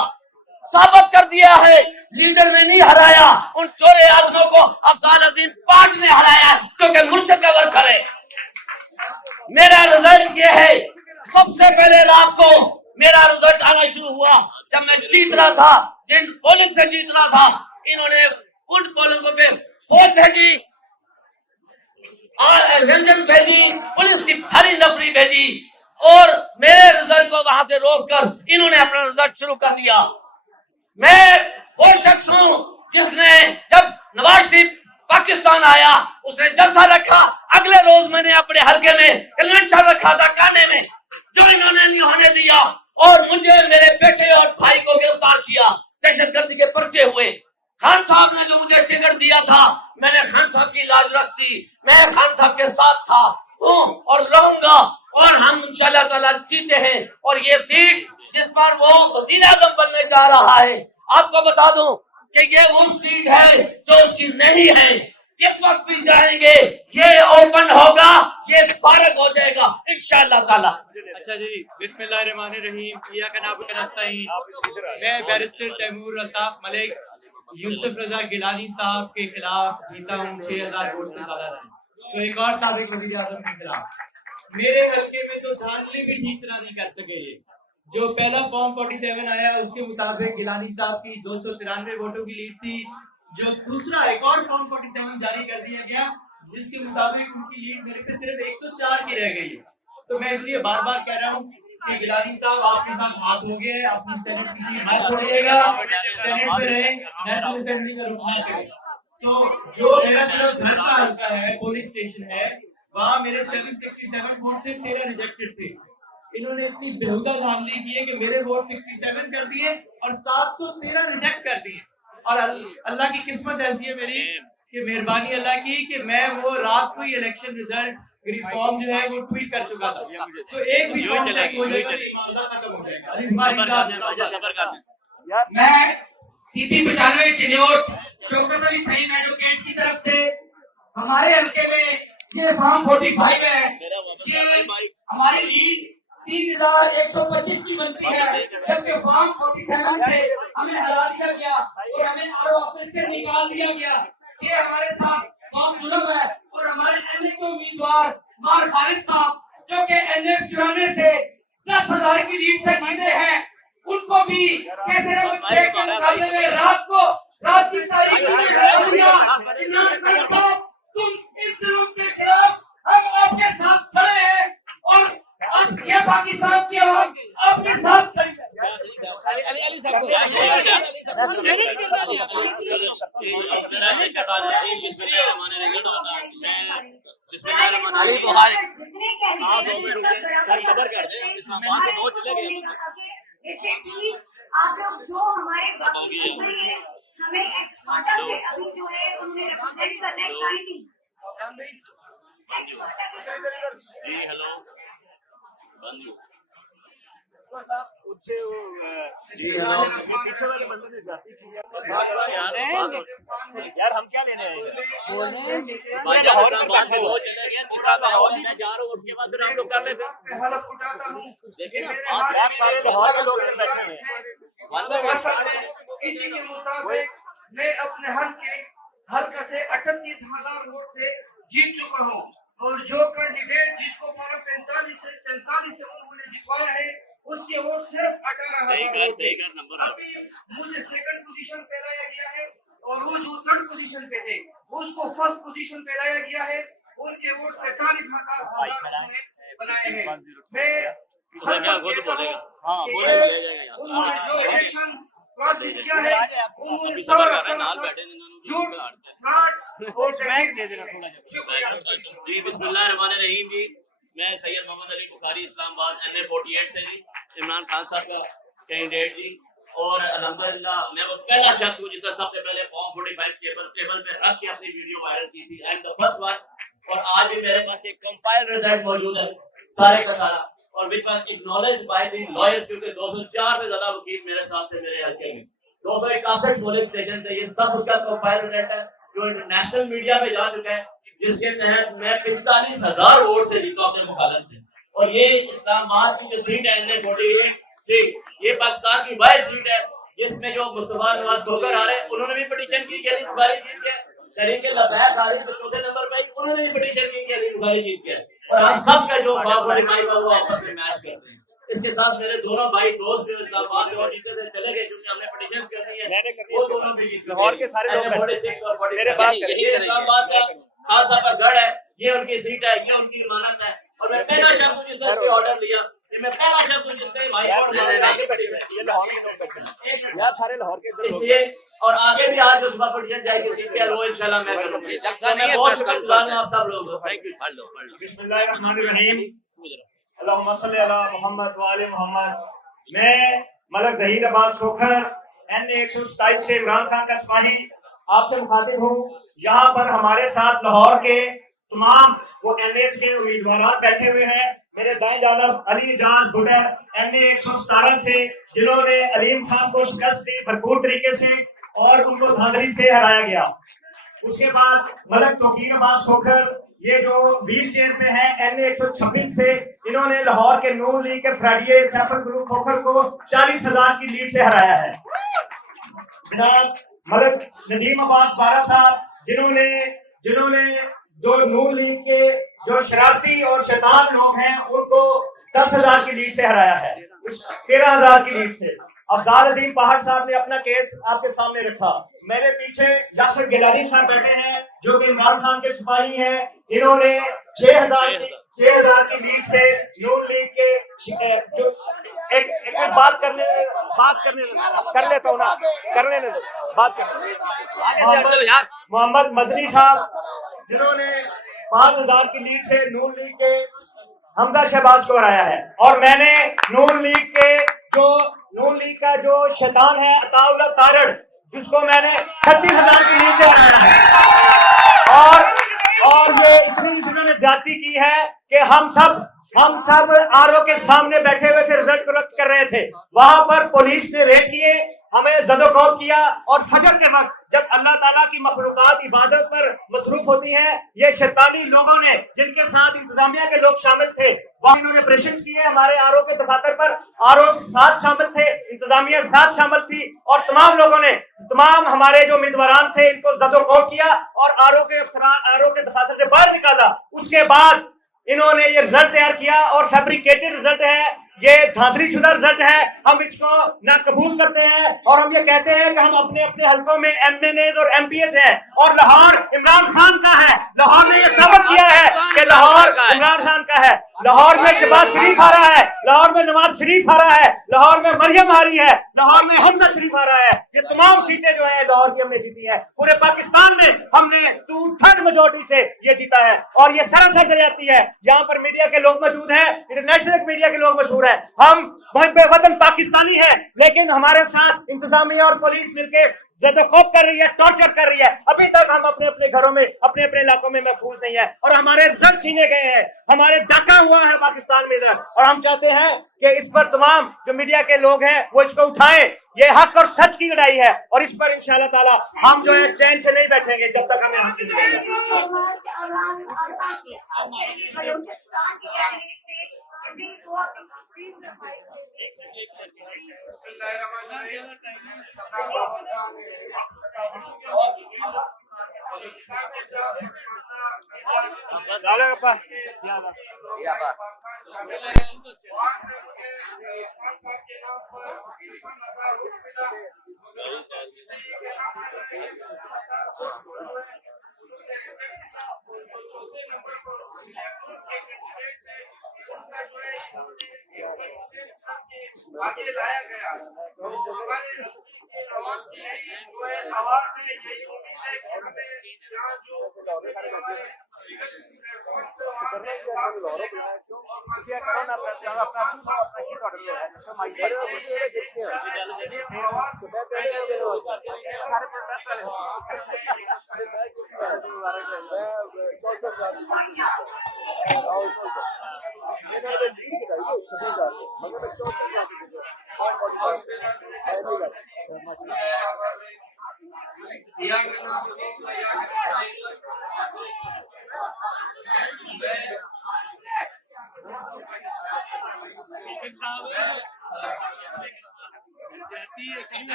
साबित कर दिया है लीडर ने नहीं हराया, उन चोरे आदमों को अफजाल अजीम पार्ट ने हराया क्योंकि मुर्शिद का वर्कर है। मेरा रिजल्ट ये है, सबसे पहले रात को मेरा रिजल्ट आना शुरू हुआ जब मैं जीत रहा था, जिन पोलिंग से जीत रहा था इन्होंने उन पोलों पे फौज भेजी और रेंजर्स भेजी, पुलिस की भारी नफरी भेजी और मेरे रिजल्ट को वहां से रोककर इन्होंने अपना रिजल्ट शुरू कर दिया। मैं वो शख्स हूं जिसने जब नवाज शरीफ पाकिस्तान आया उसने जलसा रखा, अगले रोज मैंने अपने हल्के में कन्वेंशन रखा था काने में, जो इन्होंने नहीं होने दिया और मुझे मेरे बेटे और भाई को गिरफ्तार किया, दहशतगर्दी के पर्चे हुए। खान साहब ने जो मुझे टिकट दिया था मैंने खान साहब की लाज रख दी, मैं खान साहब के साथ था, हूं और रहूंगा और हम इंशाअल्लाह ताला जीते हैं। और ये सीट जिस पर वो वजीर आजम बनने जा रहा है, आपको बता दूं कि ये वो सीट है जो उसकी नहीं है। जिस वक्त भी जाएंगे ये ओपन होगा, ये फारग हो जाएगा इंशाअल्लाह ताला। अच्छा जी, बिस्मिल्लाहिर्रहमानिर्रहीम। मैं बैरिस्टर तैमूर अल्ताफ मलिक यूसुफ रजा गिलानी साहब के खिलाफ जीता हूँ 6000 वोट से ज्यादा से। तो एक और साबिक वज़ीर आज़म के खिलाफ मेरे हल्के में तो धांधली भी ठीक तरह नहीं कर सके। ये जो पहला फॉर्म 47 आया उसके मुताबिक गिलानी साहब की 293 वोटों की लीड थी। जो दूसरा एक और फॉर्म 47 जारी कर दिया गया जिसके मुताबिक उनकी लीड मेरे पे सिर्फ 104 की रह गई है। तो मैं इसलिए बार बार कह रहा हूँ कि गिलानी साहब आपके साथ हाथ हो गए, अपनी सेनेट की सीट मत छोड़िएगा, सेनेट में रहें, नेशनल असेंबली का रुख ना करें। तो जो मेरा सिर्फ घर का हल्का है, पोलिंग स्टेशन है, वहाँ मेरे 767 वोट थे, 13 रिजेक्टेड थे। इन्होंने इतनी बेहुदा धांधली की है कि मेरे वोट 67 कर दिए और 713 रिजेक्ट कर दिए। और अल्लाह की किस्मत ऐसी है मेरी कि मेहरबानी अल्लाह की कि मैं वो रात को ही इलेक्शन रिजल्ट फॉर्म जो है वो ट्वीट कर चुका था। तो एक भी फॉर्म चेक हो जाएगा तो मामला खत्म हो जाएगा। मैं टीपी 95 चिन्होट शौकत अली फहीम एडवोकेट की तरफ से हमारे हल्के में ये फॉर्म 45 है कि हमारी लीड 3125 की बनती है, जबकि फॉर्म 47 से हमें हरा दिया गया और हमें आर ऑफिस से निकाल दिया गया। ये हमारे साथ बहुत जुल्म है। और हमारे एनए के उम्मीदवार मार खालिद साहब जो कि एनए चुराने से 10,000 की लीड से जीते हैं, उनको भी कैसे नंबर 6 के मुकाबले में रात की तारीख में हरा दिया। इमरान खान साहब, तुम इस जुल्म के खिलाफ हम आपके साथ खड़े हैं और ये पाकिस्तान की आवाम आपके साथ खड़ी है। आप लोग जो हमारे हमें एक्सपर्टा से अभी जो है उन्होंने रिप्रेजेंट करना है काइंडली। जी हेलो उनसे जी हेलो पीछे वाले बंदे ने जाती थी यार हम क्या लेने आए उसके बाद फिर हम लोग कर लेते इसी के मुताबिक मैं अपने हल्का से 38,000 वोट से जीत चुका हूँ और जो कैंडिडेट जिसको फॉर्म 45 से 47 से उन्होंने जितवाया है उसके वोट सिर्फ 18,000। अभी मुझे सेकंड पोजीशन पे लाया गया है और वो जो थर्ड पोजीशन पे थे उसको फर्स्ट पोजीशन पे लाया गया है। उनके वोट 43,000 बनाए हैं। मैं उन्होंने जो इलेक्शन प्रोसेस किया है उन्होंने झूठ फ्रॉड और शुक्रिया जी। बिस्मिल्लाहिर्रहमानिर्रहीम जी, मैं सैयद मोहम्मद अली बुखारी इस्लामाबाद एनए 48 से जी, इमरान खान साहब का कैंडिडेट जी। और अल्हम्दुलिल्लाह मैं वो पहला शख्स हूँ जिसने सबसे पहले फॉर्म 45 टेबल पे रख के अपनी वीडियो वायरल की थी एंड द फर्स्ट वन। और आज भी मेरे पास एक कंपाइल्ड रिजल्ट मौजूद है सारे का सारा और which was acknowledged by the lawyers, क्योंकि 204 से ज्यादा वकील मेरे साथ थे मेरे हल्के में, 261 पोलिंग स्टेशन थे। ये सब उसका कंपाइल्ड रिजल्ट है जो इंटरनेशनल मीडिया पे जा चुका है, जिसके तहत मैं 45,000 वोट से जीता अपने मुखालिफ से। और ये इस्लामाबाद की जो सीट है एनए 48 सीट, ये पाकिस्तान की वह सीट है जिसमें जो मुस्तफा नवाज खोकर आ रहे हैं उन्होंने भी पिटीशन की कि अली बुखारी जीत गए, तरीके लबैक आ रही चौथे नंबर पे उन्होंने भी पिटीशन की कि अली बुखारी जीत गए। और हम सब का जो वो आपस में मैच करते हैं। जिसके साथ मेरे दोनों भाई दोस्त जो इस्लामाबाद से और जीते थे चले गए क्योंकि हमने पिटीशन करनी है। मैंने करनी वो है दोनों भी जीते। लाहौर के सारे लोग 46 और 47 मेरे बात करें, ये इस्लामाबाद का खालसा का गढ़ है, ये उनकी सीट है, ये उनकी इमारत है। और मैं पहला शख्स हूं जिसने इसके ऑर्डर लिया, ये मैं पहला शख्स हूं जिसने भाई और ये लाहौर के लोग यार सारे लाहौर के इसलिए और आगे भी आज जो सुबह पढ़िया जाएगी सीट के वो इंशाल्लाह मैं करूंगा। जलसा नहीं मैं है, बहुत प्रेस शुक्रगुजार हूं आप सब लोगों को। Thank you. पढ़ लो बिस्मिल्लाहिर्रहमानिर्रहीम अल्लाहुम्मा सल्ली अला मोहम्मद व आले मोहम्मद। मैं मलक ज़हीर अब्बास खोखर NA 127 से इमरान खान का सिपाही आपसे मुखातिब हूँ। यहाँ पर हमारे साथ लाहौर के तमाम वो NAs के उम्मीदवार बैठे हुए हैं। मेरे दाएं जानब अली एजाज बुडर NA 117 से, जिन्होंने अलीम खान को शिकस्त दी भरपूर तरीके से और उनको धांधली से हराया गया। उसके बाद मलक तोकीर अब्बास खोखर, ये जो व्हील चेयर पे है NA 126 से, इन्होंने लाहौर के नून लीग के फ्राडिये सैफुल फरूख खोखर को 40,000 की लीड से हराया है। मलक नदीम अब्बास बारा साहब, जिन्होंने जो नून लीग के जो शरारती और शैतान लोग हैं उनको 10,000 की लीड से हराया है, 13,000 की लीड से। अफजाल अजीम पहाड़ साहब ने अपना केस आपके सामने रखा। मेरे पीछे यासिर गिलानी साहब बैठे हैं जो कि इमरान खान के सिपाही हैं। इन्होंने 6,000 की लीड से नून लीग के जो एक बात कर लेता हूँ ना, कर लेने दो बात कर। मोहम्मद मदनी साहब, जिन्होंने 5,000 की लीड से नून लीग के हमजा शहबाज को हराया है। और मैंने नून लीग का जो शैतान है अताउल्लाह तारड़, जिसको मैंने 36,000 की लीड से हराया है। और ये इतनी जिन्होंने ज्यादती की है कि हम सब आरओ के सामने बैठे हुए थे, रिजल्ट कलेक्ट कर रहे थे। वहां पर पुलिस ने रेड किए, हमें जदोखौफ किया। और फजर के वक्त जब अल्लाह ताला की मखलूकात इबादत पर मसरूफ होती है, ये शैतानी लोगों ने, जिनके साथ इंतजामिया के लोग शामिल थे, वहां इन्होंने ऑपरेशन किए हमारे आरओ के दफातर पर। आरओ साथ शामिल थे, इंतजामिया साथ शामिल थी, और तमाम लोगों ने, तमाम हमारे जो उम्मीदवार थे, इनको जदोखौफ किया और आरओ के दफातर से बाहर निकाला। उसके बाद इन्होंने ये रिजल्ट तैयार किया और फैब्रिकेटेड रिजल्ट है, ये धांधली शुदा रिजल्ट है। हम इसको ना कबूल करते हैं और हम ये कहते हैं कि हम अपने अपने हलकों में MNAs और MPs हैं और लाहौर इमरान खान का है। लाहौर ने ये साबित किया है कि लाहौर इमरान खान का है। लाहौर में शहबाज शरीफ आ रहा है, लाहौर में नवाज शरीफ आ रहा है, लाहौर में मरियम आ रही है, लाहौर में हमजा शरीफ आ रहा है। ये तमाम सीटें जो है लाहौर की हमने जीती है। पूरे पाकिस्तान में हमने 2/3 मेजोरिटी से ये जीता है। और ये सरासर दरियाती है। यहाँ पर मीडिया के लोग मौजूद हैं, इंटरनेशनल मीडिया के लोग मशहूर हैं। हम बेवतन पाकिस्तानी हैं, लेकिन हमारे साथ इंतजामिया और पुलिस मिलकर ज़दोखौफ कर रही है, टॉर्चर कर रही है। अभी तक हम अपने अपने घरों में, अपने अपने इलाकों में महफूज नहीं है और हमारे रिजल्ट छीने गए हैं, हमारे डाका हुआ है पाकिस्तान में इधर। और हम चाहते हैं कि इस पर तमाम जो मीडिया के लोग हैं वो इसको उठाएं। ये हक और सच की लड़ाई है और इस पर इंशाअल्लाह ताला हम जो है चैन से नहीं बैठेंगे जब तक हमें हक नहीं आगे लाया गया। तो हमारे आवाज से यही उम्मीद है कि हमें यहाँ जो हमारे प्लेटफॉर्म से वहाँ से साथ मिलेगा और पाकिस्तान को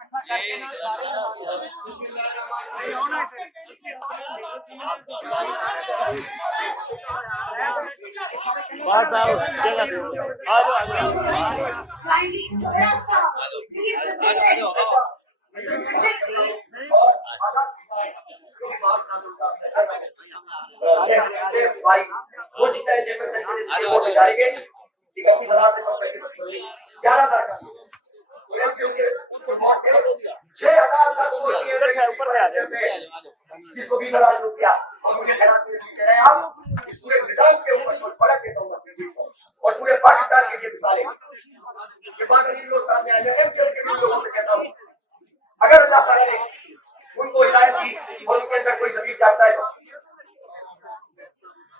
इकट्ठा करके ना सारे Kindly, थोड़ा सा, please, भाई वो जीता है 6 तरीके से इसके वोट जाएंगे 31,000 से कम पैसे मत बोलिए 11,000 का क्योंकि 6,000 10 वोट दिए ऊपर से आ जाए जिसको 20,000 रुपया और मुझे हैरान में सीट दे रहे हैं आप इस पूरे निजाम के ऊपर मैं पलट देता हूँ अपनी सीट पर और पूरे पाकिस्तान के लिए मिसालें ये बात लोग सामने आए हैं के लोगों से कहता हूँ अगर अल्लाह ताला ने उनको हिदायत की और उनके अंदर कोई ज़मीर चाहता है तो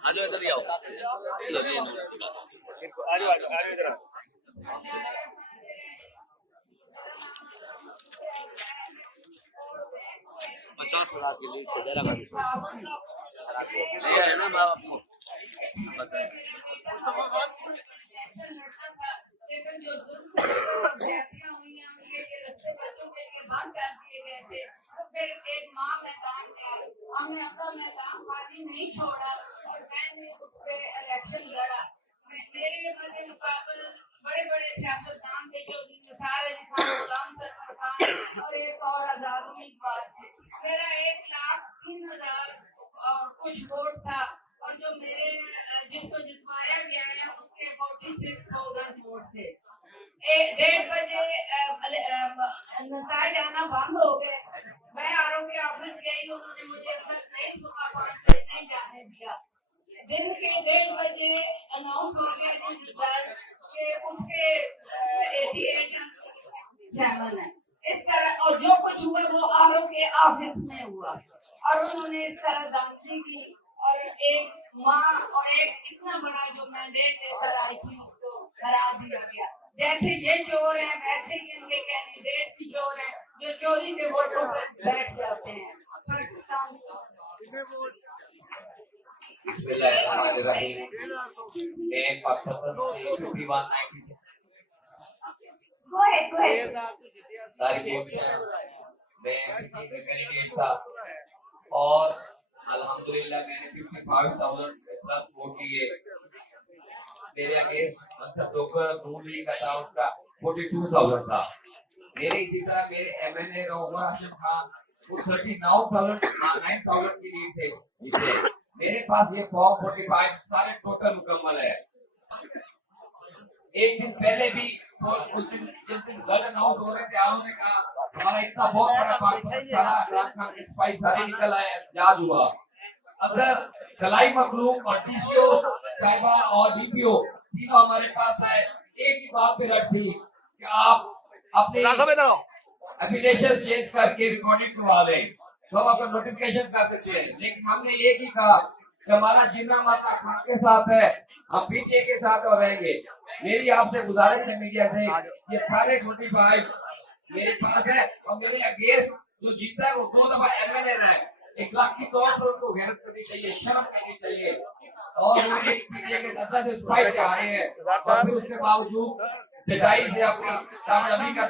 आजो इधर ही आओ आजो इधर 50,000 की लीड से डेरा कर ये है ना मैं आपको बताएं फिर एक माँ मैदान में हमने अपना मैदान खाली नहीं छोड़ा और मैंने उस पे इलेक्शन लड़ा मेरे मध्य मुकाबल बड़े बड़े सियासतदान थे चौधरी निसार अली खान गुलाम सरवर खान और एक और आजाद उम्मीदवार थे मेरा 1,03,000 और कुछ वोट था और जो मेरे जिसको जितवाया गया है उसके 46,000 वोट थे 1:30 बजे नताज आना बंद हो गए मैं आरोग्य ऑफिस गई उन्होंने मुझे अंदर नहीं सुबह 5 बजे नहीं जाने दिया दिन के 1:30 बजे अनाउंस हो गया रिजल्ट के उसके 88 है इस तरह और जो कुछ हुआ वो आरोग्य ऑफिस में हुआ और उन्होंने इस तरह दाखिली की और एक माँ और एक इतना बड़ा जो मैंडेट लेकर आई थी उसको हरा दिया गया जैसे ये चोर है वैसे ही इनके कैंडिडेट भी चोर है जो चोरी के वोटों पर बैठ जाते हैं पाकिस्तान Go ahead. मैं कैंडिडेट था और अल्हम्दुलिल्लाह मैंने 55,000 से प्लस वोट लिए मेरे अगेंस्ट मनसब ब्रोकर नून लीग का था उसका 42,000 था मेरे इसी तरह मेरे एमएनए उमर हाशिम खान 9,000 की लीड से जीते मेरे पास ये फॉर्म 45 सारे टोटल मुकम्मल है एक दिन पहले भी कुछ दिन जिस दिन रिजल्ट अनाउंस हो रहे थे उन्होंने कहा हमारा इतना बहुत बड़ा पाकिस्तान सारा इमरान खान के स्पाई सारे निकल आए याद हुआ अगर खलाई मखलूक और टीसीओ साहिबा और डीपीओ तीनों हमारे पास है एक ही बात पे रट थी कि आप अपने एप्लीकेशन चेंज करके रिकॉर्डिंग करवा लें तो हम आपका नोटिफिकेशन कर देते हैं लेकिन हमने एक ही कहा कि हमारा जिन्ना माता खान के साथ है हम पीटीआई के साथ और रहेंगे मेरी आपसे गुजारिश है मीडिया से ये सारे 45 मेरे पास है और मेरे अगेंस्ट जो जीता है वो 2 दफा एमएलए रहा है इखलाक की तौर पर उनको गैरत करनी चाहिए शर्म करनी चाहिए और वो पीटीआई के दर्जा से स्पाई से आ रहे हैं और फिर उसके बावजूद सच्चाई से अपनी कामयाबी का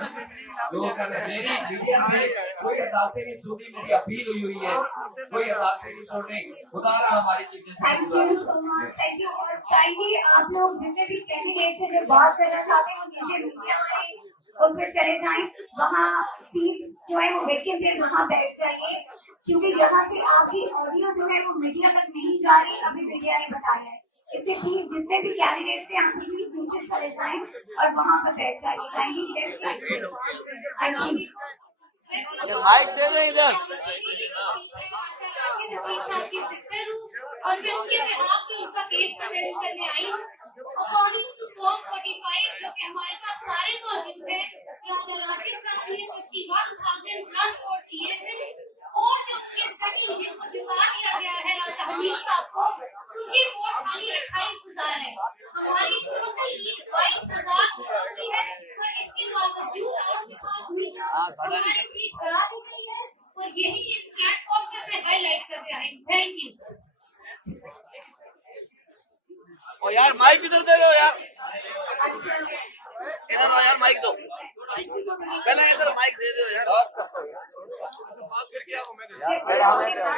जो कर रहे मेरी मीडिया से कोई अदालतें नहीं सुनी मेरी अपील हुई है कोई अदालतें नहीं सुन रही खुदा हमारी चीजें thank you so much thank you और काइंडली आप लोग जितने भी कैंडिडेट से जो बात करना चाहते हैं वो नीचे मीडिया में उसमें चले जाएं वहाँ सीट्स जो है वो वैकेंट है वहाँ बैठ जाइए क्योंकि यहाँ से आपकी ऑडियो जो है वो मीडिया तक नहीं जा रही अभी मीडिया ने बताया है इससे प्लीज जितने भी कैंडिडेट से आप प्लीज नीचे चले जाएं और वहाँ पर बैठ जाइए काइंडली माइक दे दे इधर की सिस्टर हूँ और मैं उनके बिहाफ पे उनका केस प्रेजेंट करने आई हूँ अकॉर्डिंग टू फॉर्म 45 जो कि हमारे पास सारे मौजूद हैं राजा राशिद साहब ने 51,000 प्लस वोट दिए थे और जो उनके सही जिनको जिता दिया गया है राजा हमीद साहब को उनकी वोट खाली 28,000 है हमारी टोटल लीड 22,000 वोट की है तो इसके बावजूद आपके साथ हमारी सीट बढ़ा दी गई है और यही इस प्लेटफॉर्म पे मैं हाईलाइट कर रहा हूँ थैंक यू ओ यार माइक इधर दे दो यार इधर यार माइक दो पहले इधर माइक दे दो यार All the